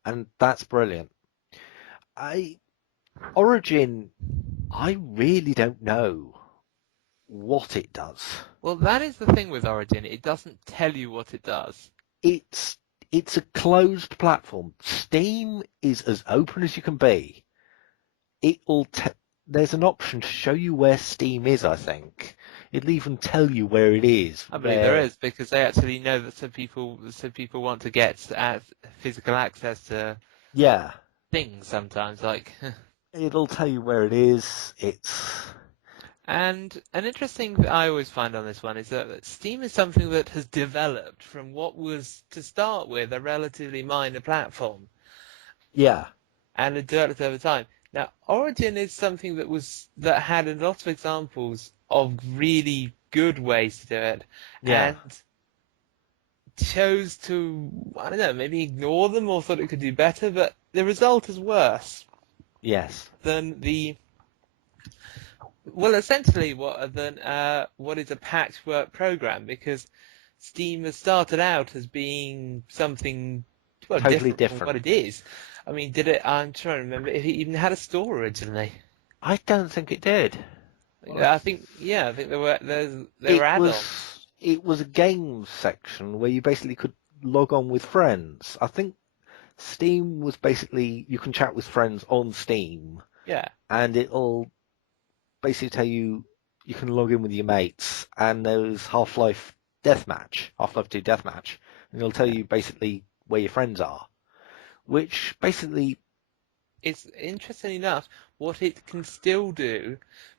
and that's brilliant. Origin, I really don't know what it does. Well, that is the thing with Origin. It doesn't tell you what it does. It's it's a closed platform. Steam is as open as you can be. It'll there's an option to show you where Steam is, I think. It'll even tell you where it is. I believe there is, because they actually know that some people want to get physical access to Yeah, things sometimes, like. it'll tell you where it is. And an interesting thing I always find on this one is that Steam is something that has developed from what was, to start with, a relatively minor platform, Yeah, and it developed over time. Now, Origin is something that had a lot of examples of really good ways to do it, Yeah. and chose to, I don't know, maybe ignore them or thought it could do better, but the result is worse Yes. than essentially what is a patchwork program, because Steam has started out as being something, well, Totally different from different. what it is. I mean, I'm trying to remember if it even had a store originally. I don't think it did. I think, yeah, I think there were It add-ons. was a games section where you basically could log on with friends. I think Steam was basically you can chat with friends on Steam, Yeah, and it'll basically tell you can log in with your mates, and there's Half-Life Deathmatch, Half-Life 2 Deathmatch, and it'll tell yeah. you basically where your friends are, which basically, It's interesting enough what it can still do,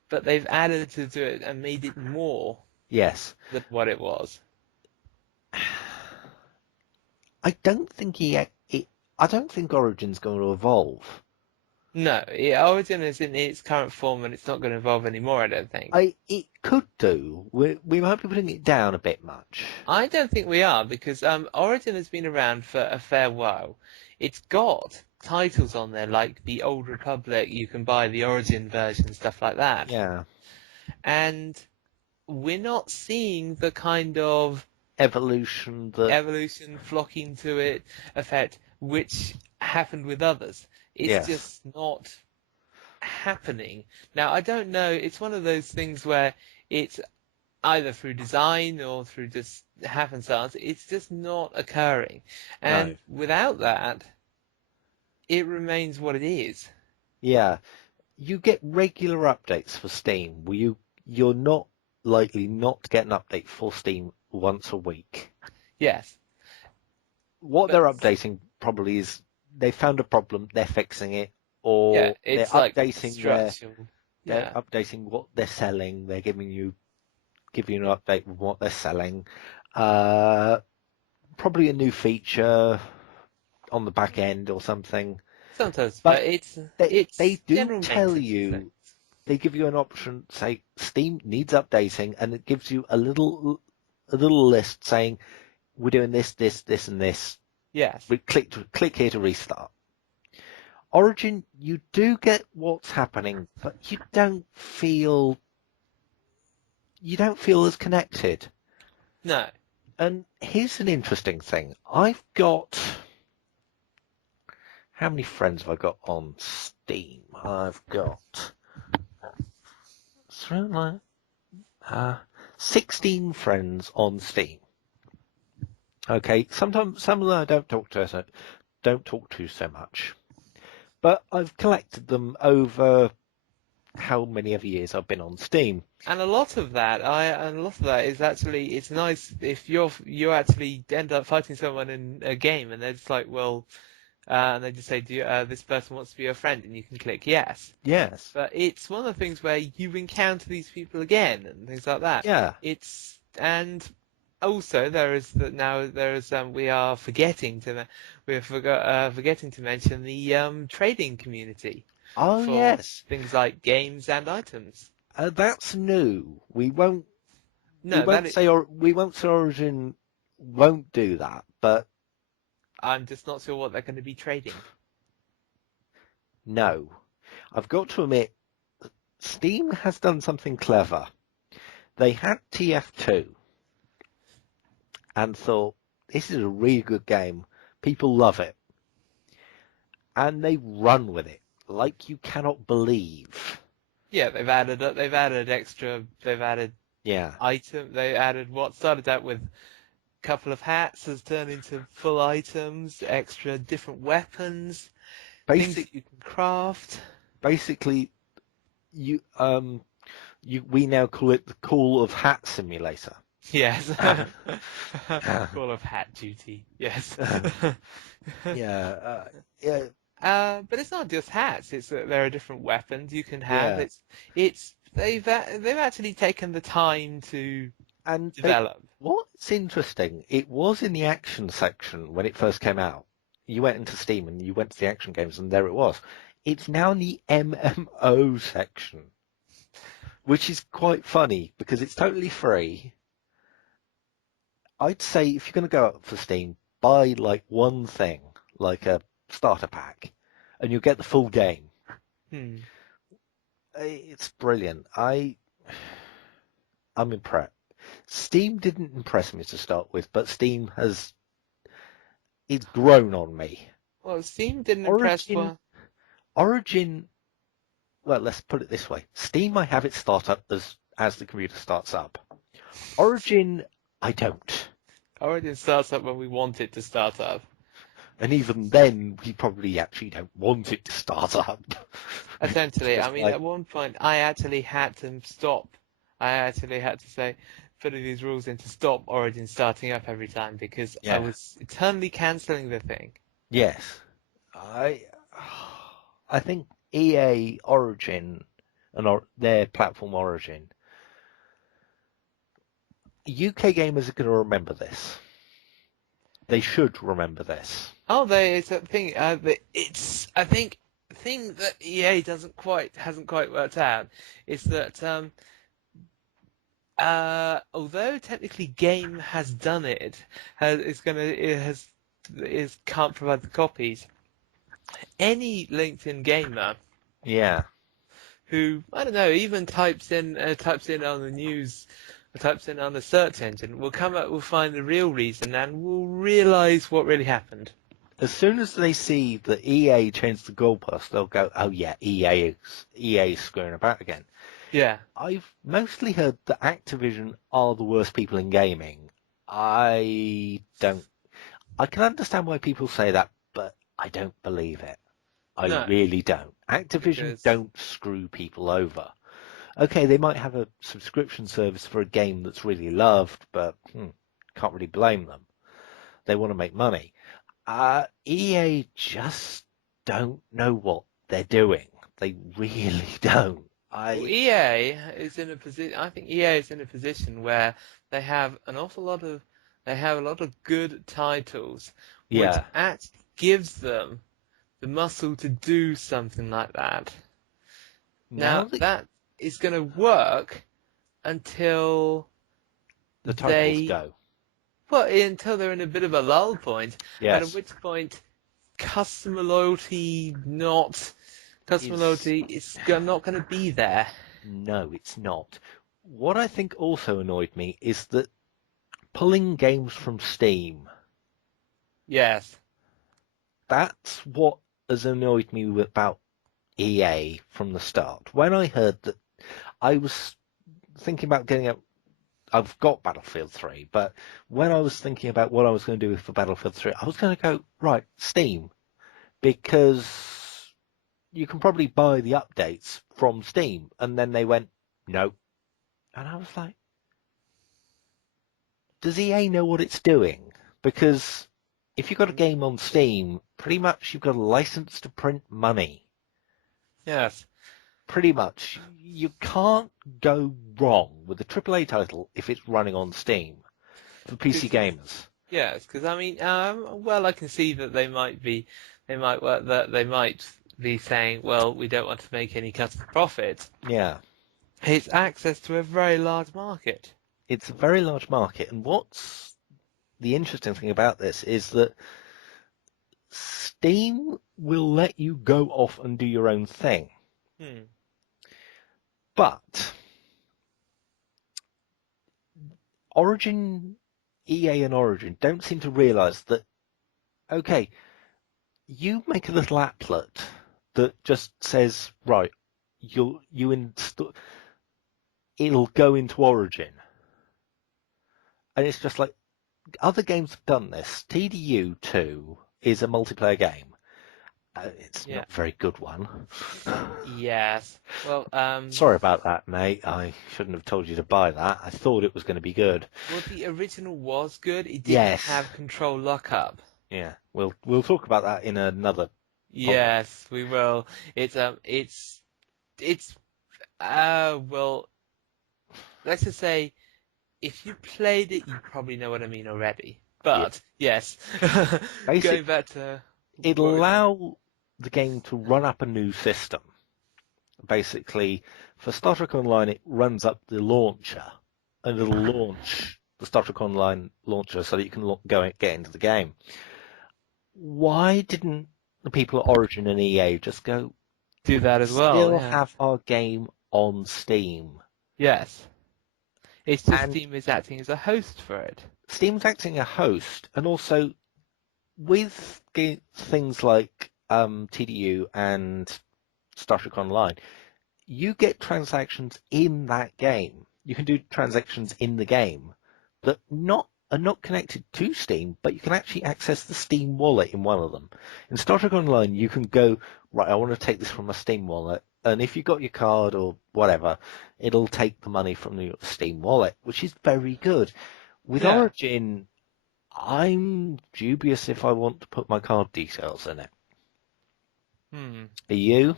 but they've added to it and made it more yes, than what it was. I don't think I don't think Origin's going to evolve. No, Origin is in its current form and it's not going to evolve anymore, I don't think. It could do. We might be putting it down a bit much. I don't think we are, because Origin has been around for a fair while. It's got titles on there like the Old Republic, you can buy the Origin version, stuff like that. Yeah, And we're not seeing the kind of evolution that evolution flocking to it effect which happened with others. It's yes, just not happening. Now, I don't know, it's one of those things where it's either through design or through just happenstance, it's just not occurring. no, And without that, it remains what it is. yeah. You get regular updates for Steam. You're not likely not to get an update for Steam once a week. Yes, What but they're updating probably is they found a problem, they're fixing it, yeah, or it's like structural. they're Yeah, updating what they're selling. They're giving you an update with what they're selling. Uh, Probably a new feature on the back end or something. sometimes, But but it's they it's do general tell maintenance thing. you, they give you an option, say Steam needs updating, and it gives you a little list saying we're doing this, this, this, and this. Yes, We click here to restart. Origin, you do get what's happening, but you don't feel as connected. no, And here's an interesting thing. I've got how many friends have I got on Steam? I've got uh, 16 friends on Steam. Okay, sometimes some of them I don't talk to so much, but I've collected them over how many of years I've been on Steam. and a lot of that is actually, it's nice if you actually end up fighting someone in a game and they're just like, well, and they just say, this person wants to be your friend, and you can click yes. Yes, But it's one of the things where you encounter these people again and things like that. yeah. And also we are forgetting to mention the trading community Oh for yes, things like games and items. that's new. We won't we No, won't say or we won't say Origin won't do that, but I'm just not sure what they're going to be trading. no. I've got to admit, Steam has done something clever. They had TF2 and thought, this is a really good game. People love it. And they run with it like you cannot believe. Yeah, they've added Yeah. they added what started out with couple of hats has turned into full items, extra different weapons, things Basic, that you can craft. basically, we now call it the Call of Hat Simulator. Yes. Call of Hat Duty. Yes. Yeah, yeah, But it's not just hats. It's that there are different weapons you can have. yeah. They've actually taken the time to And develop. what's interesting, it was in the action section when it first came out. You went into Steam and you went to the action games, and there it was. It's now in the MMO section. which is quite funny because it's totally free. I'd say if you're going to go out for Steam, buy like one thing, like a starter pack, and you'll get the full game. Hmm. It's brilliant. I'm impressed. Steam didn't impress me to start with, but Steam it's grown on me. Well, Steam didn't impress. Origin, Well, Origin. Well, let's put it this way: Steam, I have it start up as the computer starts up. Origin, I don't. Origin starts up when we want it to start up. And even then, we probably actually don't want it to start up. Essentially, I Just mean, like, at one point, I actually had to stop. I actually had to say, putting these rules in to stop Origin starting up every time because I yeah, was eternally cancelling the thing. yes. I I think EA Origin and their platform Origin, UK gamers are going to remember this. They should remember this. Oh, it's a thing. It's I think the thing that EA hasn't quite worked out is that although technically Game has done it, can't provide the copies. Any LinkedIn gamer Yeah. who I don't know even types in on the news, or types in on the search engine will find the real reason and will realise what really happened. As soon as they see that EA changed the goalpost, they'll go, "Oh yeah, EA is screwing about again." Yeah. I've mostly heard that Activision are the worst people in gaming. I don't. I can understand why people say that, but I don't believe it. I No, really don't. Activision because don't screw people over. Okay, they might have a subscription service for a game that's really loved, but can't really blame them. They want to make money. EA just don't know what they're doing. They really don't. well, EA is in a position. I think EA is in a position where they have they have a lot of good titles, which Yeah. actually gives them the muscle to do something like that. Now Now that that is going to work until the titles they, go. well, until they're in a bit of a lull point, and at Yes. which point customer loyalty not customer Is loyalty is not going to be there. No, it's not. What I think also annoyed me is that pulling games from Steam, Yes. that's what has annoyed me about EA from the start. When I heard that, I was thinking about getting out. I've got Battlefield 3, but when I was thinking about what I was going to do for Battlefield 3, I was going to go, right, Steam, because you can probably buy the updates from Steam. And then they went, no. And I was like, does EA know what it's doing? Because if you've got a game on Steam, pretty much you've got a license to print money. Yes. Pretty much. You can't go wrong with a AAA title if it's running on Steam for PC gamers. Yes, because I mean, well, I can see that they might be saying, well, we don't want to make any cut of profit. Yeah. It's access to a very large market. It's a very large market. And what's the interesting thing about this is that Steam will let you go off and do your own thing. Hmm. But EA and Origin don't seem to realize that, okay, you make a little applet that just says, right, you install, it'll go into Origin. And it's just like, other games have done this. TDU 2 is a multiplayer game. It's Yeah. not a very good one. Yes. Well, Sorry about that, mate. I shouldn't have told you to buy that. I thought it was going to be good. well, the original was good. It didn't Yes. have control lockup. Yeah. We'll talk about that in another podcast. Yes, we will. It's well, let's just say if you played it, you probably know what I mean already. Yeah. But yes, Basic, going back to it'll what we said. allow the game to run up a new system. Basically, for Star Trek Online, it runs up the launcher, and it'll launch the Star Trek Online launcher so that you can get into the game. Why didn't the people at Origin and EA just go, Do we that as well, still yeah. have our game on Steam? Yes. It's just And Steam is acting as a host for it. Steam's acting a host, and also with things like TDU and Star Trek Online, you get transactions in that game. You can do transactions in the game that are not connected to Steam, but you can actually access the Steam wallet in one of them. In Star Trek Online, you can go, right, I want to take this from my Steam wallet, and if you've got your card or whatever, it'll take the money from your Steam wallet, which is very good. With Yeah. Origin, I'm dubious if I want to put my card details in it. Hmm. Are you?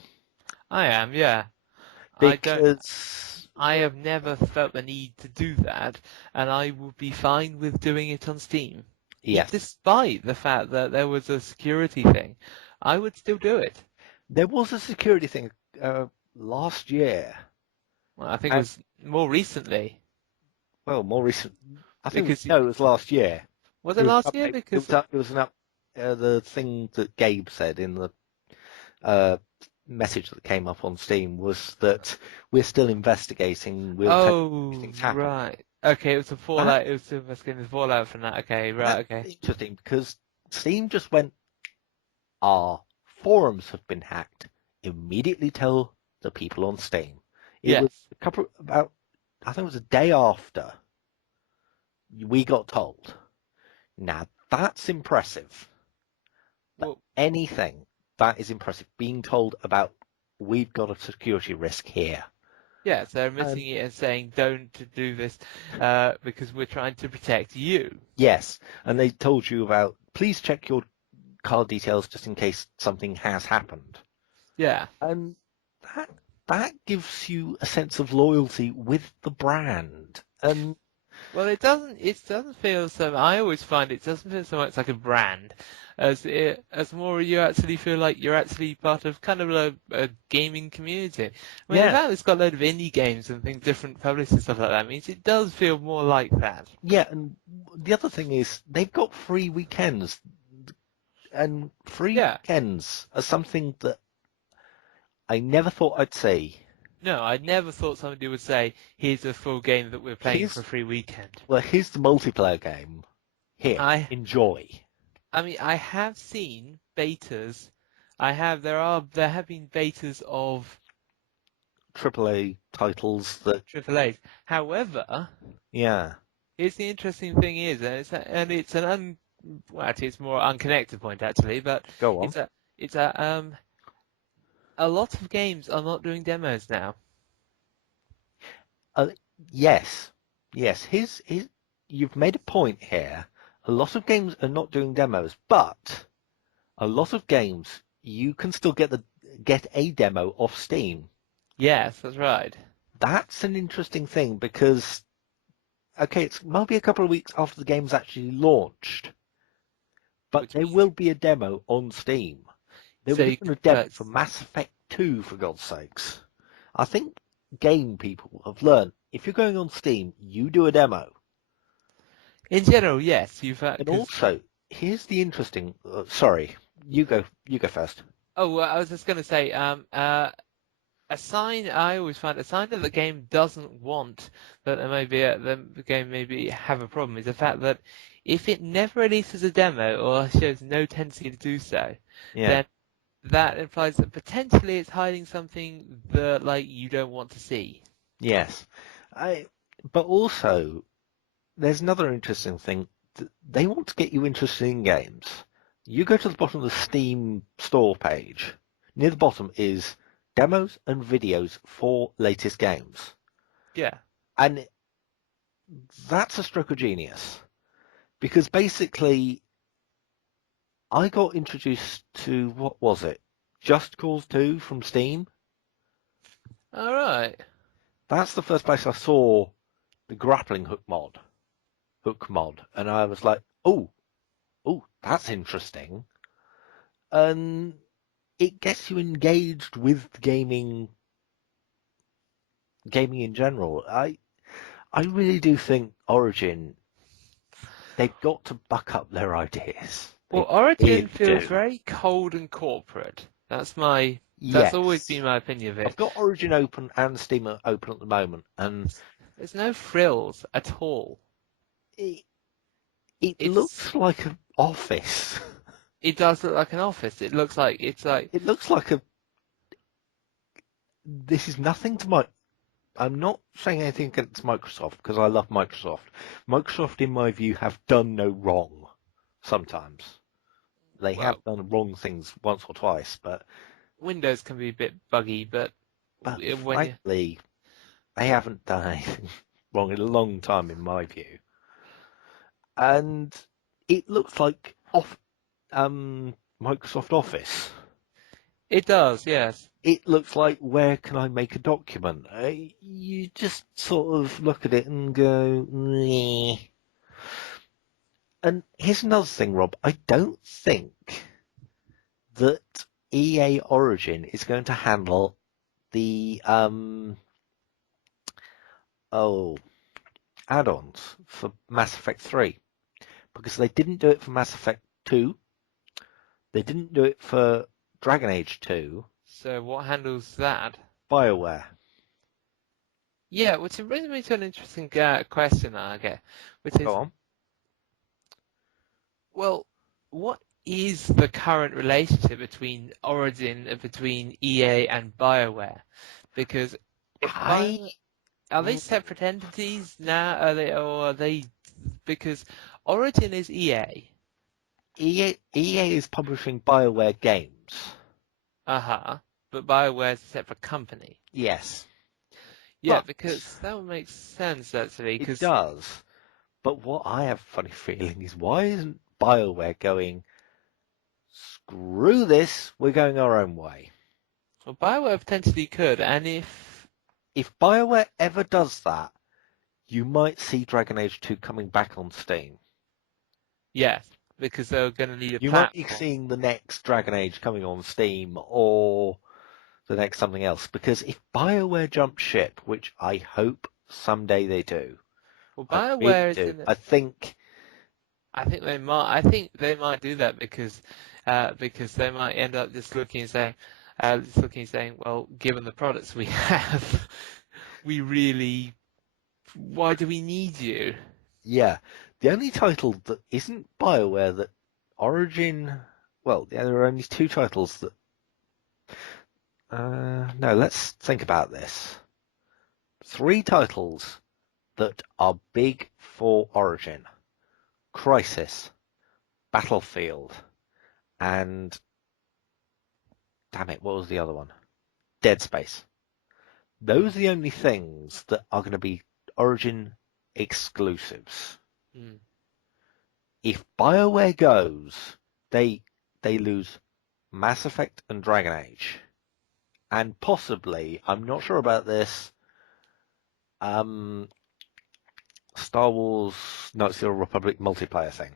I am, yeah. I don't. Because, I have never felt the need to do that, and I would be fine with doing it on Steam. yes, Despite the fact that there was a security thing, I would still do it. there was a security thing last year, Well, I think it and was more recently well, more recent. I think because no, it was last year. was It it was last an year? update. Because It was an up. The thing that Gabe said in the uh, message that came up on Steam was that we're still investigating. We'll tell you if oh things happen. right, okay, it was a That, fallout. It was the fallout from that. Okay, that's right, okay, interesting because Steam just went, our forums have been hacked. Immediately tell the people on Steam. It yes. was I think it was a day after we got told. Now that's impressive. But Well, anything that is impressive, being told about we've got a security risk here. yeah. So they're missing And it and saying don't do this because we're trying to protect you. yes, and they told you about please check your card details just in case something has happened. Yeah. And that that gives you a sense of loyalty with the brand. And Well, it doesn't. It doesn't feel so. I always find it doesn't feel so much like a brand, as more you actually feel like you're actually part of kind of a gaming community. I mean, the yeah, fact it's got a load of indie games and things, different publishers and stuff like that means it does feel more like that. yeah, and the other thing is they've got free weekends, and free Yeah. weekends are something that I never thought I'd see. No, I never thought somebody would say, "Here's a full game that we're playing for a Here's free weekend." Well, here's the multiplayer game. Here, I, enjoy. I mean, I have seen betas. There have been betas of AAA titles that, AAAs. However, yeah, here's the interesting thing is, and it's well, actually, it's more unconnected point actually, but go on. it's a lot of games are not doing demos now. Uh, yes, yes. You've made a point here. A lot of games are not doing demos, but a lot of games you can still get a demo off Steam. Yes, that's right. That's an interesting thing because okay, it might be a couple of weeks after the game's actually launched, but Which there means will be a demo on Steam. There so was you even a can demo put for Mass Effect 2, for God's sakes. I think game people have learned if you're going on Steam, you do a demo. in general, yes, you've And because also, here's the interesting. Sorry, you go. You go first. oh, well, I was just going to say a sign I always find a sign that the game doesn't want that there may be the game maybe have a problem is the fact that if it never releases a demo or shows no tendency to do so, Yeah. then that implies that potentially it's hiding something that like you don't want to see. Yes. But also, there's another interesting thing. They want to get you interested in games. You go to the bottom of the Steam store page. Near the bottom is demos and videos for latest games. Yeah. And that's a stroke of genius because basically I got introduced to what was it? Just Cause 2 from Steam. All right. That's the first place I saw the grappling hook mod, and I was like, oh, that's interesting. And it gets you engaged with the gaming gaming in general. I really do think Origin, they've got to buck up their ideas. Well, They Origin really feels do. very cold and corporate. That's always Yes. been my opinion of I've it. got Origin open and Steam open at the moment, and There's no frills at all. it, it It's looks like an office. it does look like an office. It looks like it's like It looks like this is nothing to my. I'm not saying anything against Microsoft because I love Microsoft. Microsoft, in my view, have done no wrong. Sometimes they have well, done wrong things once or twice, Windows can be a bit buggy, but but when you frankly, they haven't done anything wrong in a long time, in my view. And it looks like Microsoft Office. it does, yes. It looks like, where can I make a document? You just sort of look at it and go, meh. And here's another thing, Rob. I don't think that EA Origin is going to handle the add-ons for Mass Effect 3, because they didn't do it for Mass Effect 2. They didn't do it for Dragon Age 2. So what handles that? BioWare. Yeah, which brings me to an interesting question that I get, which Go is, on. well, what is the current relationship between Origin, between EA and BioWare? Because if I are they separate entities now? Or are they, because Origin is EA. EA is publishing BioWare games. Uh-huh. But BioWare is a separate company. Yes, Yeah, but because that would make sense actually, it because does. But what I have a funny feeling is, why isn't BioWare going, screw this, we're going our own way? well, BioWare potentially could, and If BioWare ever does that, you might see Dragon Age 2 coming back on Steam. yes, because they're going to need a You might be platform. seeing the next Dragon Age coming on Steam, or the next something else. Because if BioWare jump ship, which I hope someday they do, Well, I really BioWare is do. in. I think I think they might. I think they might do that because they might end up just looking and saying, well, given the products we have, we really, why do we need you? yeah, the only title that isn't BioWare that Origin, well, yeah, there are only two titles that. No, let's think about this. Three titles that are big for Origin: Crisis, Battlefield, and damn it, what was the other one? Dead Space. Those are the only things that are going to be Origin exclusives. Hmm. If BioWare goes, they lose Mass Effect and Dragon Age, and possibly, I'm not sure about this, um, Star Wars Knights of the Old Republic multiplayer thing.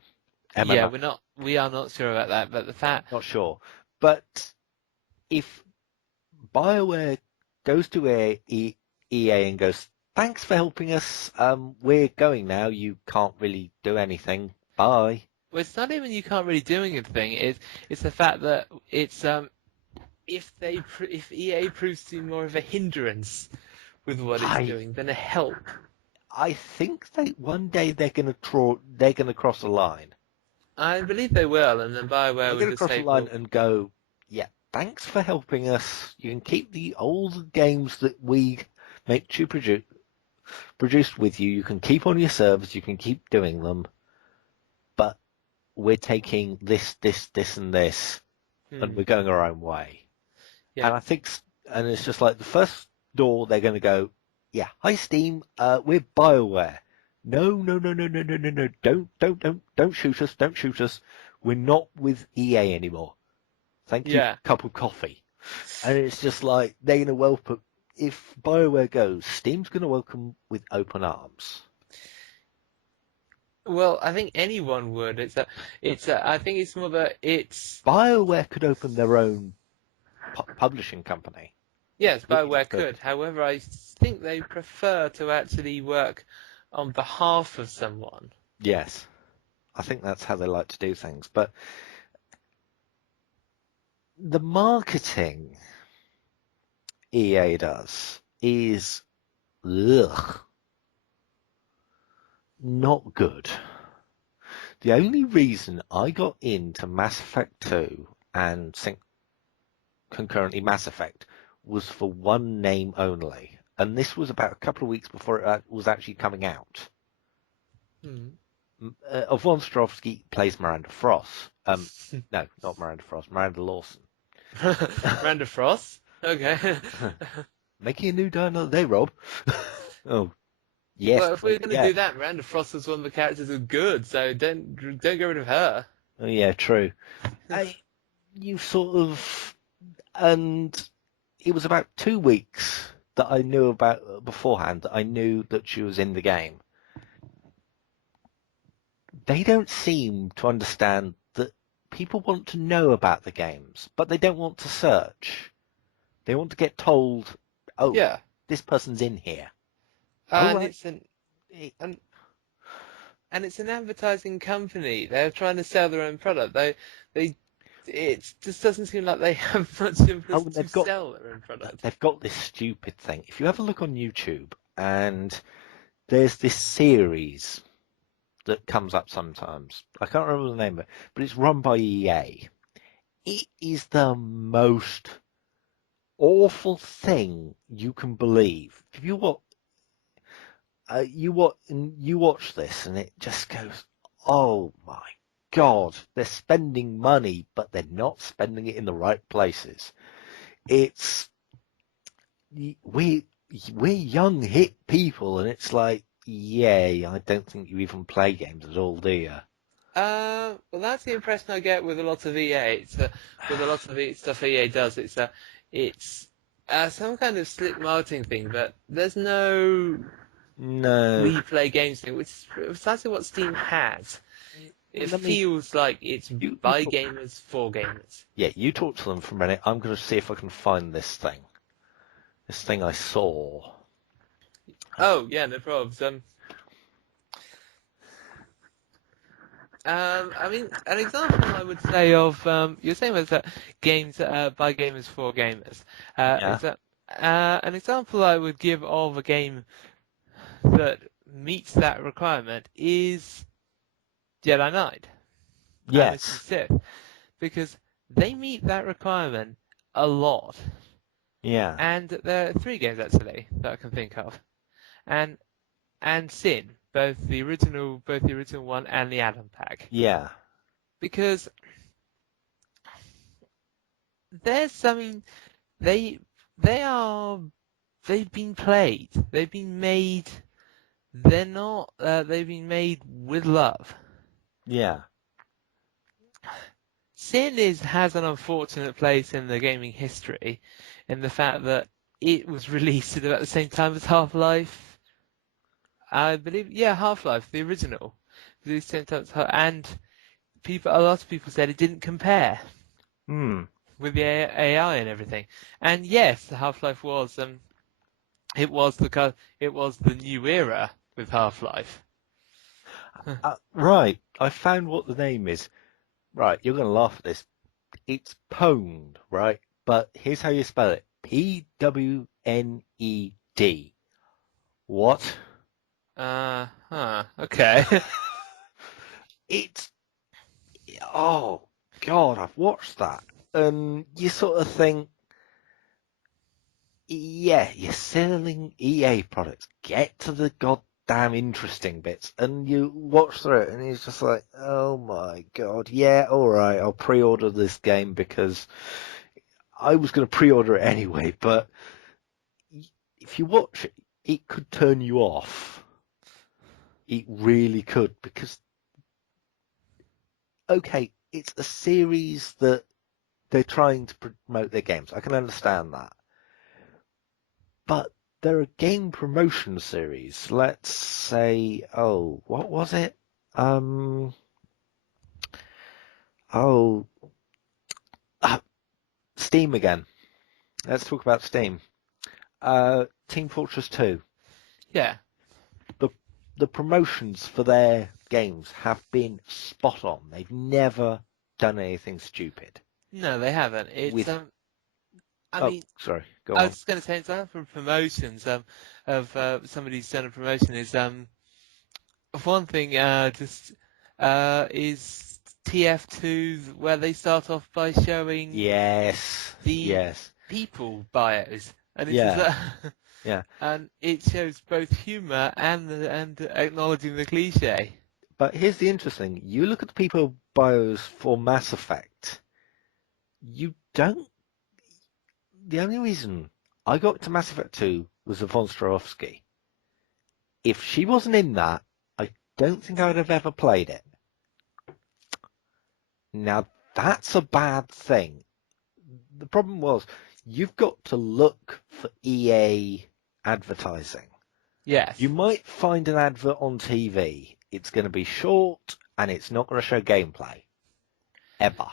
Yeah, MMO, we are not sure about that, but the fact, not sure. But if BioWare goes to EA and goes, thanks for helping us, we're going now, you can't really do anything, bye. well, it's not even you can't really do anything. It's the fact that it's if EA proves to be more of a hindrance with what it's I doing than a help. I think one day they're gonna cross a line. I believe they will, and then Bioware They're would gonna just cross a say, line well, and go, yeah, thanks for helping us. You can keep the old games that we make you produced with you. You can keep on your servers. You can keep doing them, but we're taking this, and this, and hmm, we're going our own way. yeah, And I think, and it's just like the first door they're going to go, yeah, hi Steam, we're BioWare. No, no, no, no, no, no, no, no, don't shoot us, don't shoot us. We're not with EA anymore. Thank you for yeah. a cup of coffee. And it's just like, they're going to welcome, if BioWare goes, Steam's going to welcome with open arms. Well, I think anyone would. I think it's more that it's BioWare could open their own publishing company. Yes, Really BioWare not good. could. However, I think they prefer to actually work on behalf of someone. Yes, I think that's how they like to do things. But the marketing EA does is ugh, not good. The only reason I got into Mass Effect 2 and concurrently Mass Effect was for one name only. And this was about a couple of weeks before it was actually coming out. Hmm. Yvonne Strahovski plays Miranda Frost. No, not Miranda Frost, Miranda Lawson. Miranda Frost? Okay. Making a new die another day, Rob. Oh, yes. Well, if we're going to Yeah. do that, Miranda Frost was one of the characters who's good, so don't get rid of her. Oh, yeah, true. I, you sort of, and it was about 2 weeks that I knew about beforehand that I knew that she was in the game. They don't seem to understand that people want to know about the games, but they don't want to search. They want to get told, oh, Yeah, this person's in here. Oh, and right. it's an and it's an advertising company. They're trying to sell their own product. They it just doesn't seem like they have much Oh, interest to they've got sell their own product. they've got this stupid thing. If you have a look on YouTube, and there's this series that comes up sometimes. I can't remember the name of it, but it's run by EA. It is the most awful thing you can believe. If you watch this, and it just goes, oh my God, they're spending money, but they're not spending it in the right places. It's we we're young hip people, and it's like, yay, I don't think you even play games at all, do you? Well, that's the impression I get with a lot of EA. With a lot of stuff EA does. It's some kind of slick marketing thing, but there's no No. we play games thing, which is precisely what Steam has. It Let me feels like it's you by talk. gamers for gamers. Yeah, you talk to them for a minute. I'm going to see if I can find this thing. This thing I saw. Oh yeah, no problems. I mean, an example I would say of you're saying was that games by gamers for gamers. Yeah. Is that an example I would give of a game that meets that requirement is Jedi Knight, Anakin Yes. Sith, because they meet that requirement a lot. Yeah. And there are three games actually that I can think of, and Sin, both the original one and the add-on pack, Yeah. because there's something they they are they've been played, they've been made, they're not they've been made with love. Yeah. Sin has an unfortunate place in the gaming history, in the fact that it was released at about the same time as Half-Life. I believe, yeah, Half-Life, the original, released at the same time as and a lot of people said it didn't compare Hmm. with the AI and everything. And yes, Half-Life was it was the new era with Half-Life. Right. I found what the name is. Right. You're going to laugh at this. It's pwned, right? But here's how you spell it. Pwned. What? Okay. It's oh God, I've watched that, and you sort of think, yeah, you're selling EA products. Get to the goddamn interesting bits, and you watch through it, and it's just like, oh my God, yeah, all right, I'll pre-order this game because I was going to pre-order it anyway. But if you watch it, it could turn you off. It really could, because okay, it's a series that they're trying to promote their games. I can understand that. But they're a game promotion series. Let's say, oh, what was it? Um, oh, Steam again. let's talk about Steam. Team Fortress 2. Yeah. The the promotions for their games have been spot on. They've never done anything stupid. No, they haven't. It's With I oh, mean, sorry, go I on. was just going to say, in terms of promotions, of somebody who's done a promotion one thing just is TF2 where they start off by showing Yes, the yes, people bios, and it's yeah, yeah. and it shows both humour and acknowledging the cliche. But here's the interesting: you look at the people bios for Mass Effect. You don't. The only reason I got to Mass Effect 2 was the von Strahovski. If she wasn't in that, I don't think I would have ever played it. Now, that's a bad thing. The problem was, you've got to look for EA advertising. Yes. You might find an advert on TV. It's going to be short and it's not going to show gameplay. Ever.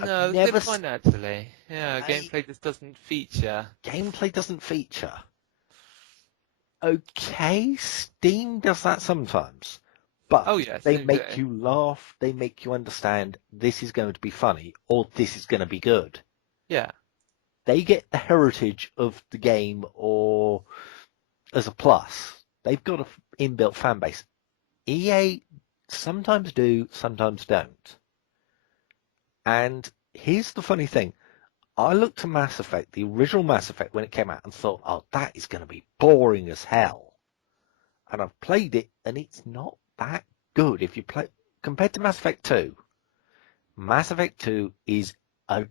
I've No, that's a never. good point actually. Yeah, I, gameplay just doesn't feature. gameplay doesn't feature. Okay, Steam does that sometimes. But Oh yes, they make you laugh, they make you understand this is going to be funny or this is going to be good. yeah. They get the heritage of the game or as a plus. They've got an inbuilt fan base. EA sometimes do, sometimes don't. And here's the funny thing. I looked at Mass Effect, the original Mass Effect, when it came out and thought, oh, that is going to be boring as hell. And I've played it and it's not that good. If you play, compared to Mass Effect 2, Mass Effect 2 is a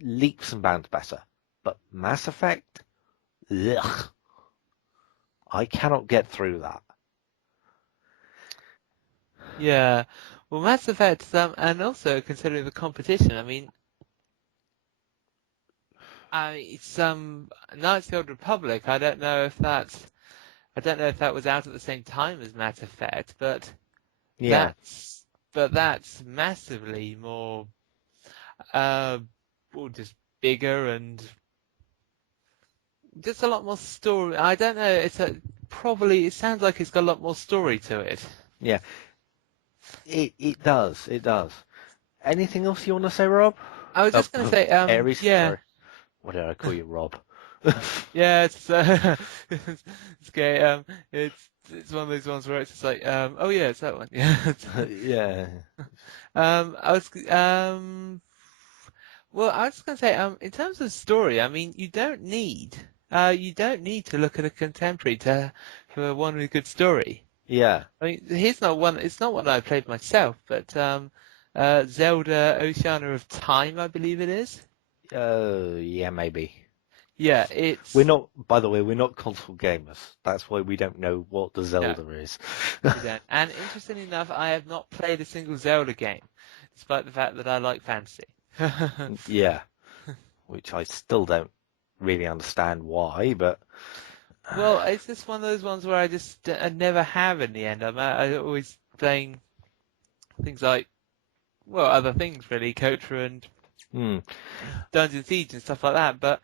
leaps and bounds better. But Mass Effect, ugh, I cannot get through that. Yeah. Well, Mass Effect, and also considering the competition, it's Knights of the Old Republic. I don't know if that was out at the same time as Mass Effect, but Yeah, that's massively more, uh, well, just bigger and just a lot more story. I don't know. It sounds like it's got a lot more story to it. yeah, it does, it does. Anything else you want to say, Rob? I was just going to say, Aries, yeah. sorry. What did I call you, Rob? Yeah, it's okay. It's one of those ones where it's just like, oh yeah, it's that one. Yeah. Yeah, I was well, I was going to say, in terms of story, you don't need to look at a contemporary for one with a good story. yeah. I mean, here's not one. It's not one I played myself, but Zelda: Oceania of Time, I believe it is. Yeah, maybe. Yeah, We're it's not, by the way, we're not console gamers. That's why we don't know what the no. Zelda is. You don't. And interestingly enough, I have not played a single Zelda game, despite the fact that I like fantasy. Yeah, which I still don't really understand why, but Well, it's just one of those ones where I never have in the end. I always playing things like, well, other things really, Kotra and hmm, Dungeon Siege and stuff like that. But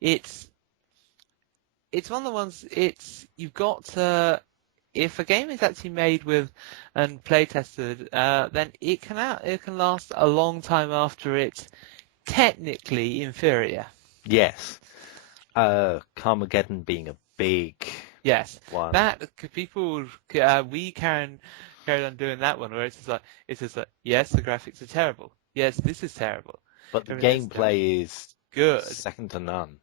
it's one of the ones. You've got to, if a game is actually made with and play tested, then it can last a long time after it's technically inferior. yes. Carmageddon being a big Yes, one. that people we carried on doing that one where it's just like yes, the graphics are terrible. Yes, this is terrible. But the Everything else is terrible. gameplay is Good. second to none.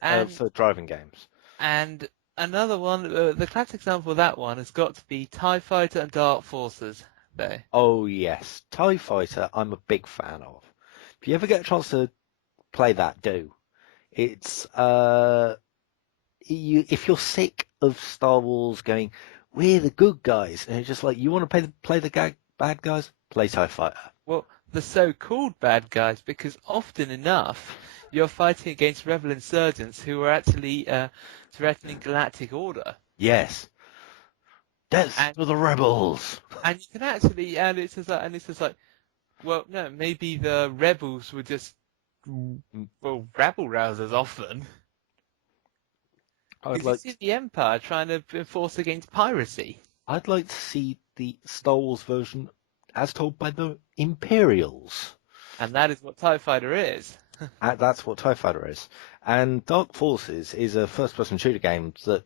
And For driving games. and another one, the classic example of that one has got to be TIE Fighter and Dark Forces. There. Oh yes, TIE Fighter. I'm a big fan of. If you ever get a chance to play that, do. It's if you're sick of Star Wars going, we're the good guys, and it's just like you want to play the bad guys, play TIE Fighter. Well, the so-called bad guys, because often enough you're fighting against rebel insurgents who are actually threatening galactic order. Yes, death And to the rebels. you can actually, and it's just like, well, no, maybe the rebels were just rabble rousers often. I'd Because you like see the Empire trying to enforce against piracy. I'd like to see the Star Wars version as told by the Imperials. And that is what TIE Fighter is. That's what TIE Fighter is. And Dark Forces is a first-person shooter game that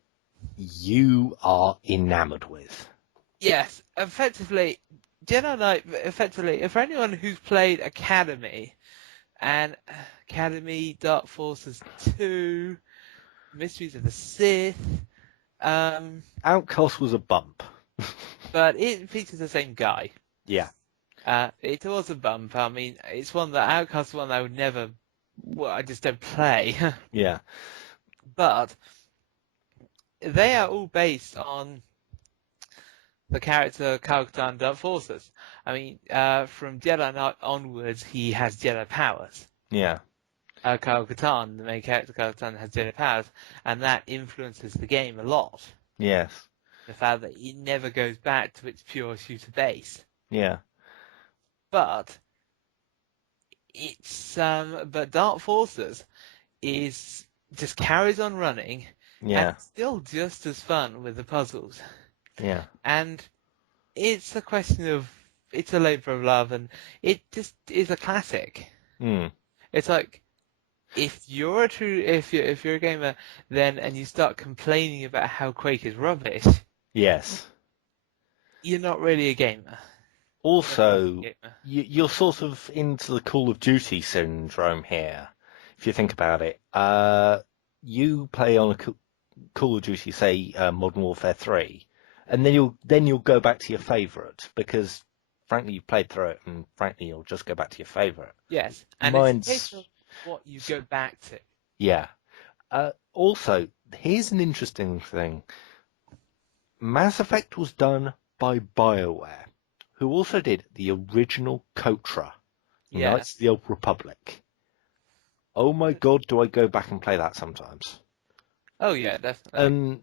you are enamored with. Yes, effectively, Jedi Knight, effectively, for anyone who's played Academy, and Academy, Dark Forces 2, Mysteries of the Sith, Outcast was a bump. but it features the same guy. Yeah. It was a bump. I mean, it's one that Outcast one I would never, well, I just don't play. Yeah. But they are all based on the character Kyle-Katarn Dark Forces. I mean, from Jedi Knight onwards, he has Jedi powers. Yeah. Kyle-Katarn, the main character Kyle-Katarn, has Jedi powers, and that influences the game a lot. Yes. The fact that it never goes back to its pure shooter base. Yeah. But but Dark Forces is just carries on running, Yeah. and still just as fun with the puzzles. Yeah. And it's a question of, it's a labour of love, and it just is a classic. It's like, if you're a gamer, then, and you start complaining about how Quake is rubbish, Yes. you're not really a gamer. Also, you're sort of into the Call of Duty syndrome here, if you think about it. You play on a Call of Duty, say Modern Warfare 3, and then you'll go back to your favourite because, frankly, you've played through it, and frankly, you'll just go back to your favourite. Yes, and Mine's... it's a case of what you go back to. Yeah. Also, here's an interesting thing. Mass Effect was done by BioWare, who also did the original KOTOR, Knights of the Old Republic. Oh my god, do I go back and play that sometimes? Oh yeah, definitely.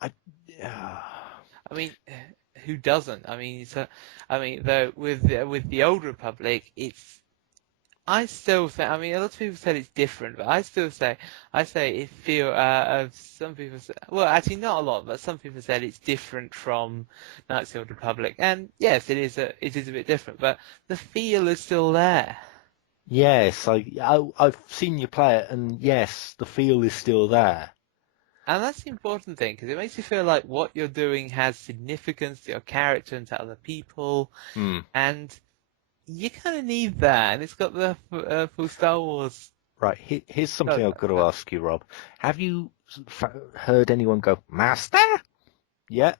I mean, who doesn't? I mean, though with the Old Republic, I still think. I mean, a lot of people said it's different, but I say it feel. Some people say, well, actually not a lot, but some people said it's different from Knights of the Old Republic, and yes, it is a bit different, but the feel is still there. Yes, I've seen you play it, and yes, the feel is still there. And that's the important thing, because it makes you feel like what you're doing has significance to your character and to other people, and you kind of need that, and it's got the full Star Wars. Right, here's something I've got to ask you, Rob. Have you heard anyone go, Master? Yeah?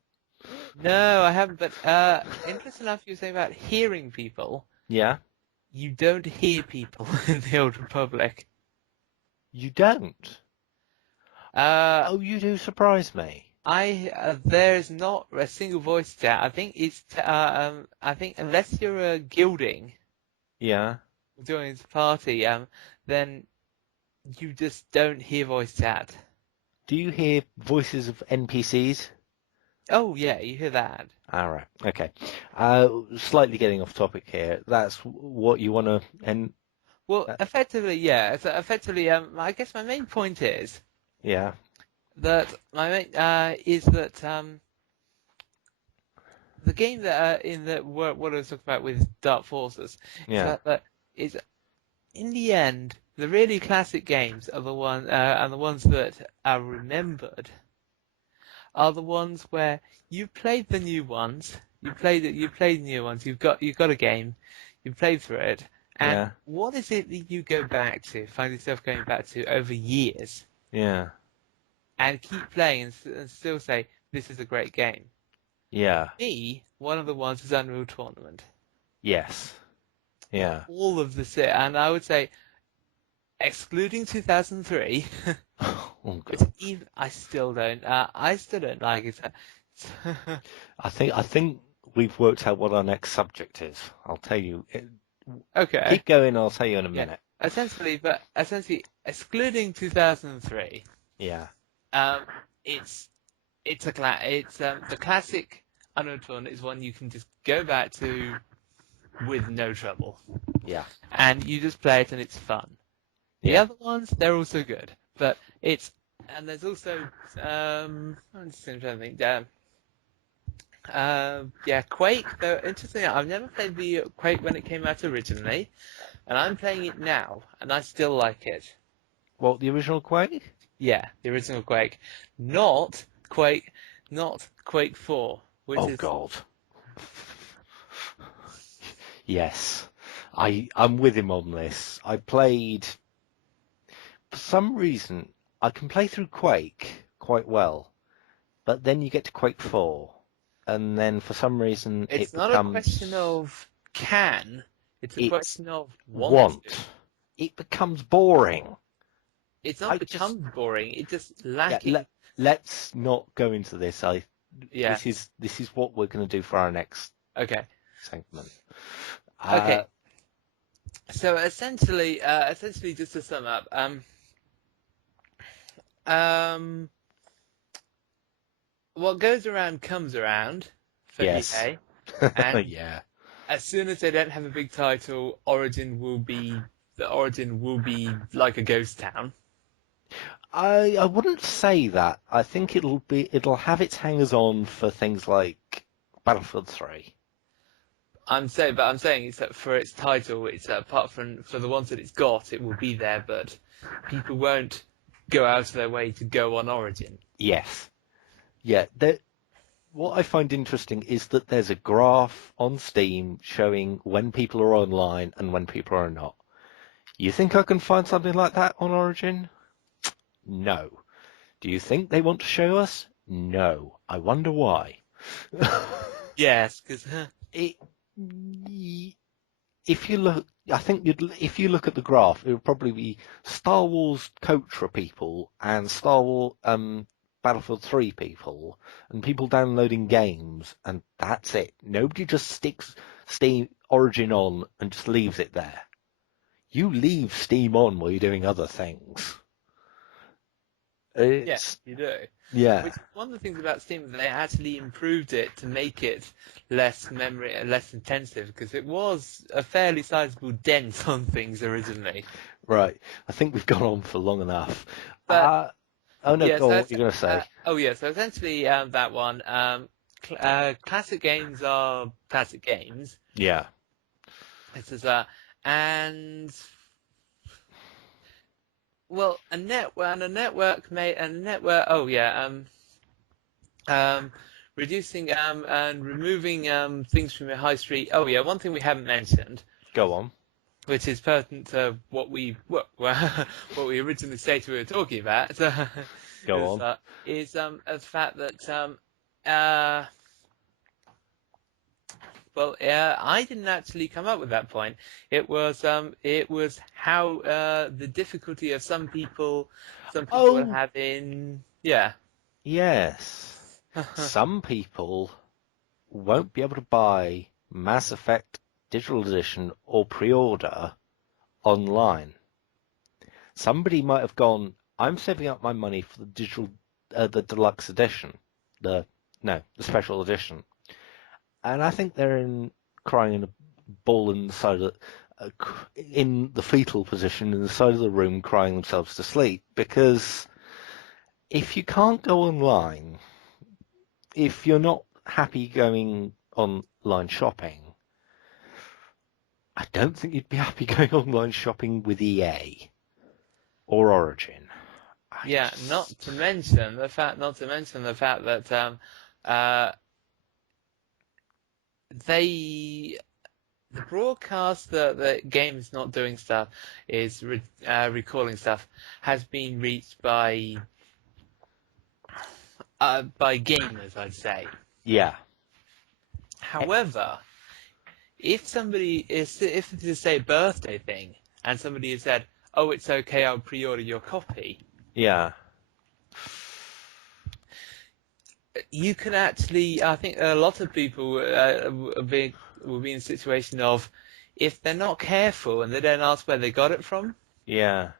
No, I haven't, but interesting enough you were saying about hearing people. Yeah? You don't hear people in the Old Republic. You don't? Oh, you do surprise me. There's not a single voice chat. I think I think unless you're a guilding, joining the party, then you just don't hear voice chat. Do you hear voices of NPCs? Oh yeah, you hear that. All right, okay. Slightly getting off topic here. That's what you want to end. Well, effectively, yeah. So effectively, I guess my main point is. Yeah. That is that the game that what I was talking about with Dark Forces, that is in the end the really classic games are the ones that are remembered are the ones where you played the new ones, you played the new ones, you've got a game, you played through it, and what is it that you go back to, find yourself going back to over years? Yeah. And keep playing and still say, this is a great game. Yeah. Me, one of the ones is Unreal Tournament. Yes. Yeah. All of the and I would say, excluding 2003, I still don't like it. I think we've worked out what our next subject is. I'll tell you. Okay. Keep going. I'll tell you in a minute. Essentially, excluding 2003. Yeah. It's the classic Unreal Tournament is one you can just go back to with no trouble. Yeah. And you just play it and it's fun. The Yeah. other ones, they're also good, but and there's also I'm just trying to think. Yeah, Quake. Though interesting, I've never played the Quake when it came out originally, and I'm playing it now, and I still like it. What, the original Quake? Yeah, the original Quake, not Quake, not Quake 4, which Oh is God. Yes. I'm with him on this. I played, for some reason, I can play through Quake quite well, but then you get to Quake 4, and then for some reason it's it not a question becomes of can, it's a it's question of want to. want. It becomes boring. It's not I just become boring. It's just yeah. lacking. Let's not go into this. Yeah. This is what we're going to do for our next Okay. segment. Okay. Uh, So essentially, just to sum up, um, what goes around comes around for yes. EA, and Yeah. as soon as they don't have a big title, the Origin will be like a ghost town. I wouldn't say that. I think it'll have its hangers on for things like Battlefield 3. I'm saying it's that for its title, it's apart from for the ones that it's got, it will be there, but people won't go out of their way to go on Origin. Yes. Yeah. What I find interesting is that there's a graph on Steam showing when people are online and when people are not. You think I can find something like that on Origin? No. Do you think they want to show us? No. I wonder why. Yes, because It, if you look, I think if you look at the graph, it would probably be Star Wars coach for people and Star Wars Battlefield 3 people and people downloading games, and that's it. Nobody just sticks Steam Origin on and just leaves it there. You leave Steam on while you're doing other things. yeah, It's you do. yeah, Which one of the things about Steam they actually improved it to make it less less intensive because it was a fairly sizable dent on things originally. right. I think we've gone on for long enough. But Oh no, yeah, go so on. What you're gonna say? so essentially that one classic games are classic games. Yeah. This is and well a network oh yeah um reducing and removing things from your high street. Oh yeah, one thing we haven't mentioned, Go on. which is pertinent to what we originally stated we were talking about, Go on. is the fact that uh, I didn't actually come up with that point. It was how the difficulty of some people are Oh, having, yeah. yes. Some people won't be able to buy Mass Effect Digital Edition or pre-order online. Somebody might have gone, I'm saving up my money for the deluxe edition, the no, the special edition, and I think they're crying in a ball in the side of in the fetal position in the side of the room, crying themselves to sleep because if you can't go online, if you're not happy going online shopping, I don't think you'd be happy going online shopping with EA or Origin. I Yeah, just, not to mention the fact that uh, they the broadcast that the game is not doing stuff is recalling stuff has been reached by gamers, I'd say. yeah, However, if it is say a birthday thing and somebody has said, "Oh, it's okay, I'll pre-order your copy," yeah. you can actually, I think a lot of people will be in a situation of, if they're not careful and they don't ask where they got it from, Yeah,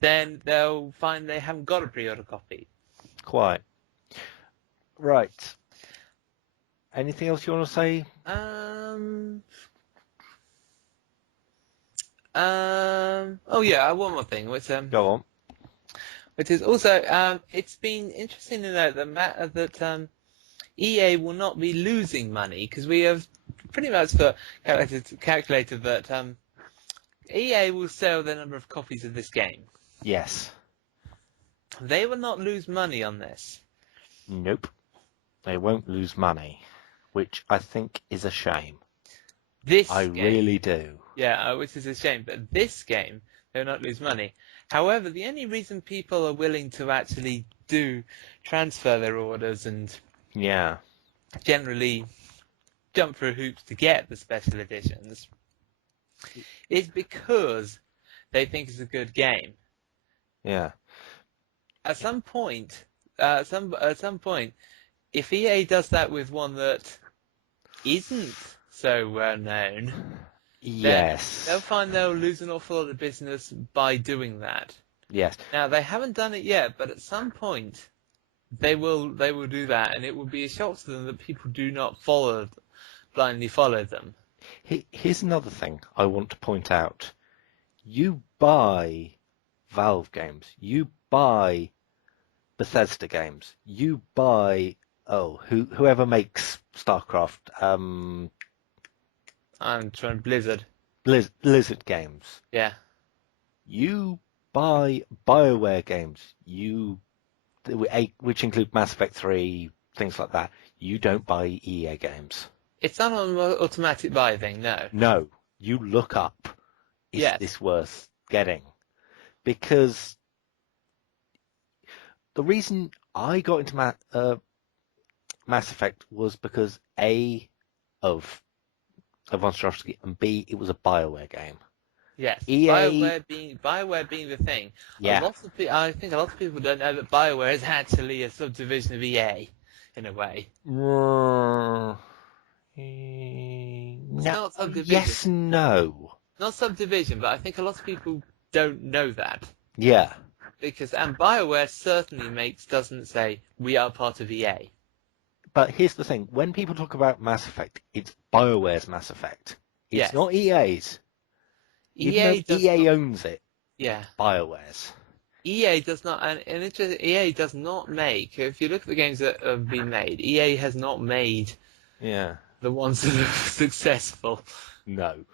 then they'll find they haven't got a pre-order copy. quite. Right. Anything else you want to say? Um, Oh yeah, one more thing, Go on. which is also it's been interesting to note that EA will not be losing money because we have pretty much calculated that EA will sell the number of copies of this game. Yes. They will not lose money on this. Nope. They won't lose money, which I think is a shame. This I game, really do. yeah, which is a shame. But this game, they will not lose money. However, the only reason people are willing to actually transfer their orders and Yeah. generally jump through hoops to get the special editions is because they think it's a good game. Yeah. At some point, if EA does that with one that isn't so well known, then Yes. they'll find they'll lose an awful lot of business by doing that. Yes. Now they haven't done it yet, but at some point they will do that, and it will be a shock to them that people do not blindly follow them. Here's another thing I want to point out. You buy Valve games. You buy Bethesda games. You buy whoever makes StarCraft, I'm trying Blizzard. Blizzard games. Yeah. You buy BioWare games. Which include Mass Effect 3, things like that. You don't buy EA games. It's not an automatic buy thing, no. No, you look up, is Yes. this worth getting? Because the reason I got into Mass Effect was because A, of Monstrosity, and B, it was a BioWare game. Yes. EA... BioWare being the thing. Yeah. I think a lot of people don't know that BioWare is actually a subdivision of EA, in a way. No. Not subdivision. Yes, no. Not subdivision, but I think a lot of people don't know that. Yeah. And BioWare certainly doesn't say, we are part of EA. But here's the thing. When people talk about Mass Effect, it's BioWare's Mass Effect. It's Yes. not EA's. EA owns it. Yeah. BioWare's. EA does not, EA does not make, if you look at the games that have been made, EA has not made the ones that are successful. No.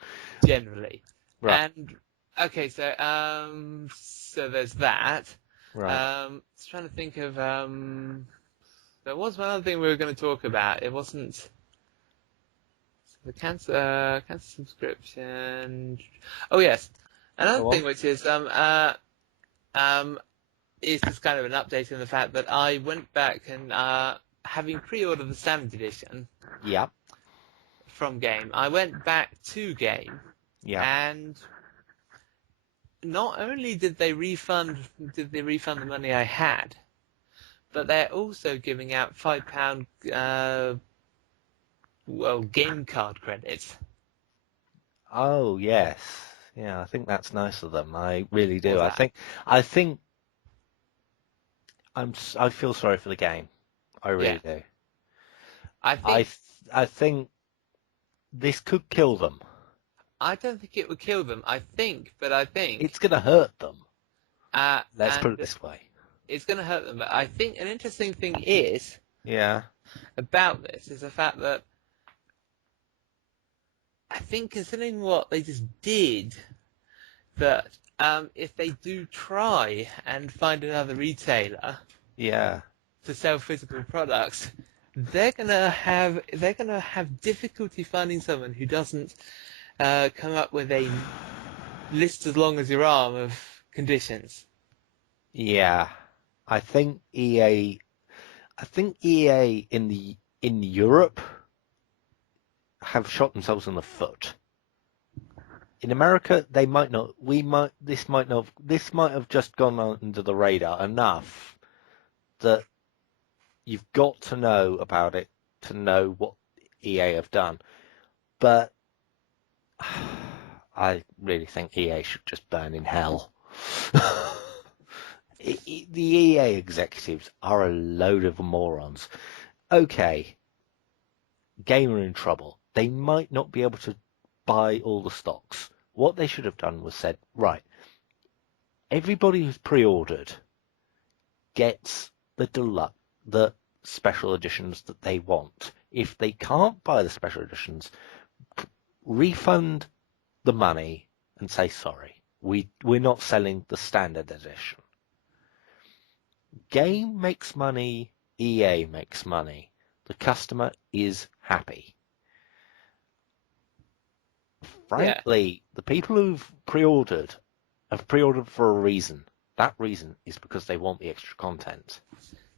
Generally. Right. And, okay, so there's that. Right. I was trying to think of, there was one other thing we were going to talk about. It wasn't the cancer subscription. Oh yes, another thing which is just kind of an update on the fact that I went back and having pre-ordered the standard edition. Yeah. From Game, I went back to Game. Yeah. And not only did they refund the money I had, but they're also giving out £5 game card credits. Oh yes, yeah. I think that's nice of them. I really do. I think I feel sorry for the game. I really do. I think this could kill them. I don't think it would kill them. I think it's going to hurt them. Let's put it this way. It's going to hurt them, but I think an interesting thing is about this is the fact that I think considering what they just did, that if they do try and find another retailer to sell physical products, they're gonna have difficulty finding someone who doesn't come up with a list as long as your arm of conditions. Yeah, I think EA in Europe have shot themselves in the foot. In America, they might not. This might have just gone under the radar enough that you've got to know about it to know what EA have done. But I really think EA should just burn in hell. The EA executives are a load of morons. Okay, Game are in trouble. They might not be able to buy all the stocks, What they should have done was said, right, everybody who's pre-ordered gets the special editions that they want. If they can't buy the special editions, refund the money and say sorry. We're not selling the standard edition. Game makes money, EA makes money. The customer is happy. Frankly, the people who've pre-ordered have pre-ordered for a reason. That reason is because they want the extra content.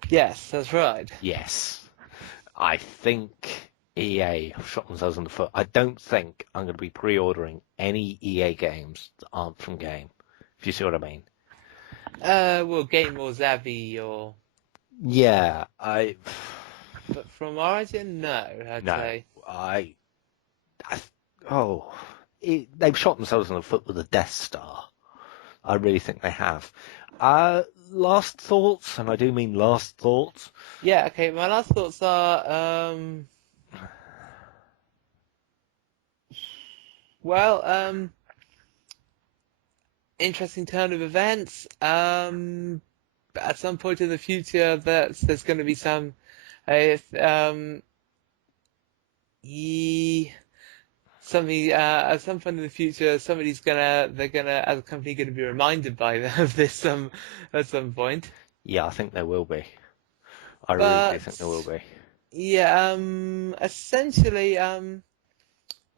Yes, that's right. Yes. I think EA have shot themselves in the foot. I don't think I'm going to be pre-ordering any EA games that aren't from Game. If you see what I mean. Well, Game or Zavvi or... Yeah, But from Origin, no, I'd no, say. I oh, they've shot themselves in the foot with a Death Star. I really think they have. Last thoughts, and I do mean last thoughts. Yeah, okay, my last thoughts are, well, interesting turn of events. At some point in the future, there's going to be some, something at some point in the future, as a company, gonna be reminded of this at some point. Yeah, I think there will be. I really do But think there will be. yeah, essentially,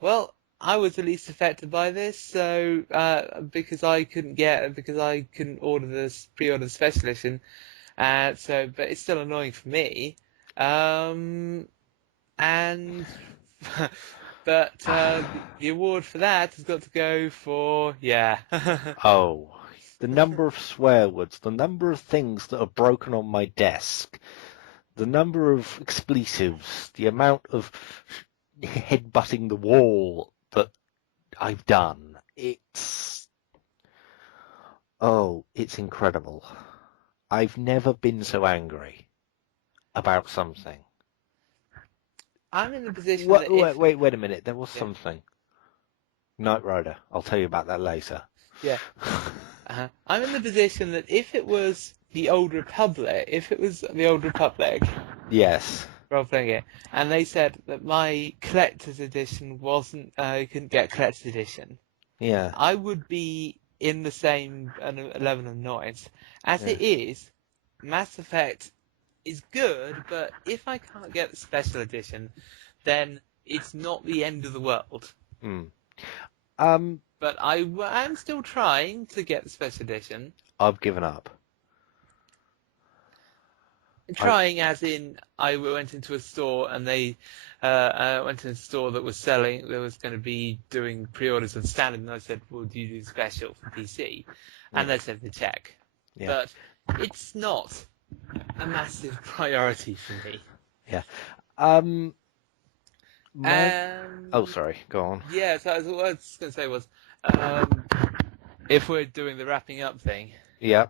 well, I was the least affected by this, so because I couldn't pre-order the special edition, but it's still annoying for me, and but the award for that has got to go for Oh, the number of swear words, the number of things that are broken on my desk, the number of expletives, the amount of headbutting the wall that I've done. It's incredible. I've never been so angry about something. I'm in the position that if Wait a minute. There was yeah, something. Knight Rider. I'll tell you about that later. yeah. I'm in the position that if it was the Old Republic, Yes. role playing it, and they said that my collector's edition wasn't, you couldn't get collector's edition, Yeah. I would be in the same level of annoyance. As Yeah. it is, Mass Effect is good, but if I can't get the special edition, then it's not the end of the world. Mm. But I'm still trying to get the special edition. I've given up. Trying as in I went into a store and I went to a store that was going to be doing pre-orders of standard, and I said, well, do you do special for PC? And they said to check. Yeah. But it's not a massive priority for me. Yeah. Sorry. Go on. Yeah, so what I was going to say was, if we're doing the wrapping up thing, Yeah.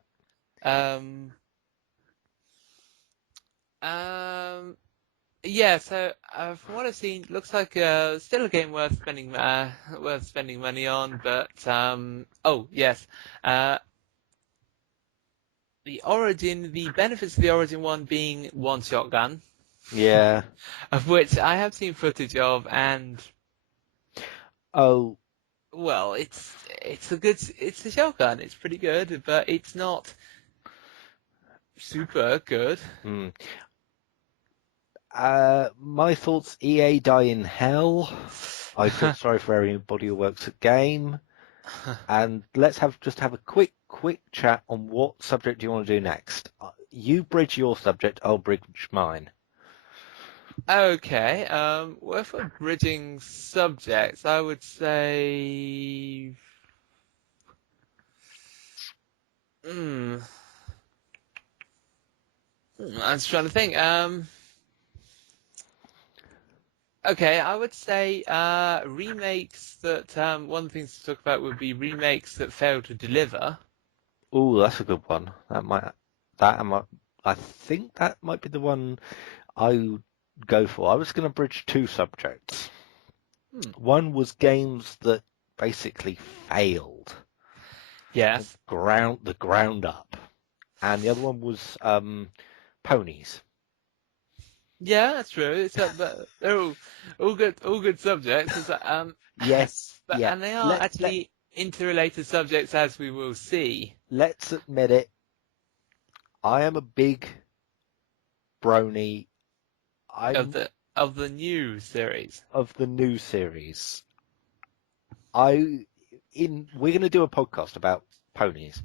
Yeah, so from what I've seen, looks like still a game worth spending money on. But oh yes, the benefits of the Origin one being one shotgun, Yeah. of which I have seen footage of, and Oh. well, it's a shotgun. It's pretty good, but it's not super good. Mm. My thoughts, EA die in hell. I feel sorry for everybody who works at Game. And let's have a quick chat on what subject do you want to do next. You bridge your subject, I'll bridge mine. Okay, well, if we're bridging subjects, I would say... I was trying to think. Okay, I would say remakes that... one of the things to talk about would be remakes that fail to deliver. Oh, that's a good one. I think that might be the one I would go for. I was going to bridge two subjects. One was games that basically failed. Yes. The ground up. And the other one was ponies. Yeah, that's true. But they're all good subjects. Yes, but yeah. and they are Let actually interrelated subjects, as we will see. let's admit it. I am a big brony. of I'm the new series. of the new series. We're going to do a podcast about ponies,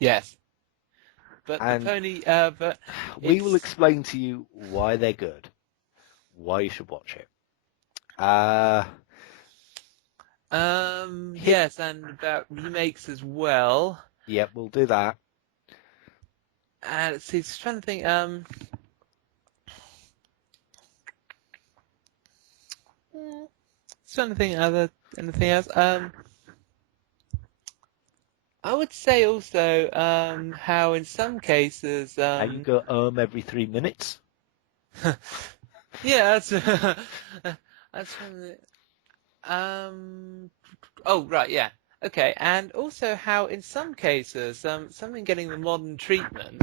Yes, but the and pony, but we will it's explain to you why they're good, why you should watch it. Uh, hit. yes, and about remakes as well. Yep, we'll do that. And let's see, just trying to think. Just trying to think anything else. I would say also how in some cases Now you go every 3 minutes. yeah, that's that's oh right, yeah. Okay, and also how in some cases something getting the modern treatment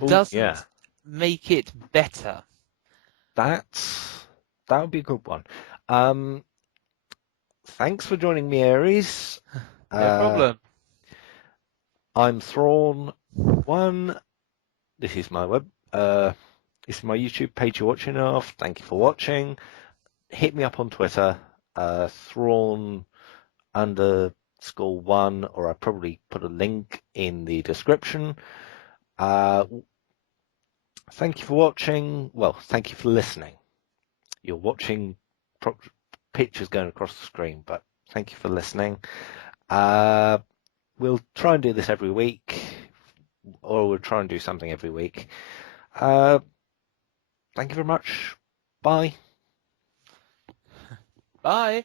Oh yeah, doesn't make it better. that would be a good one. Um, Thanks for joining me, Aries. No problem. I'm Thrawn1. This is my this is my YouTube page you're watching off. Thank you for watching. Hit me up on Twitter, Thrawn_1, or I probably put a link in the description. Thank you for watching. Well, thank you for listening. You're watching pictures going across the screen, but thank you for listening. We'll try and do this every week, or we'll try and do something every week. Thank you very much. Bye. Bye.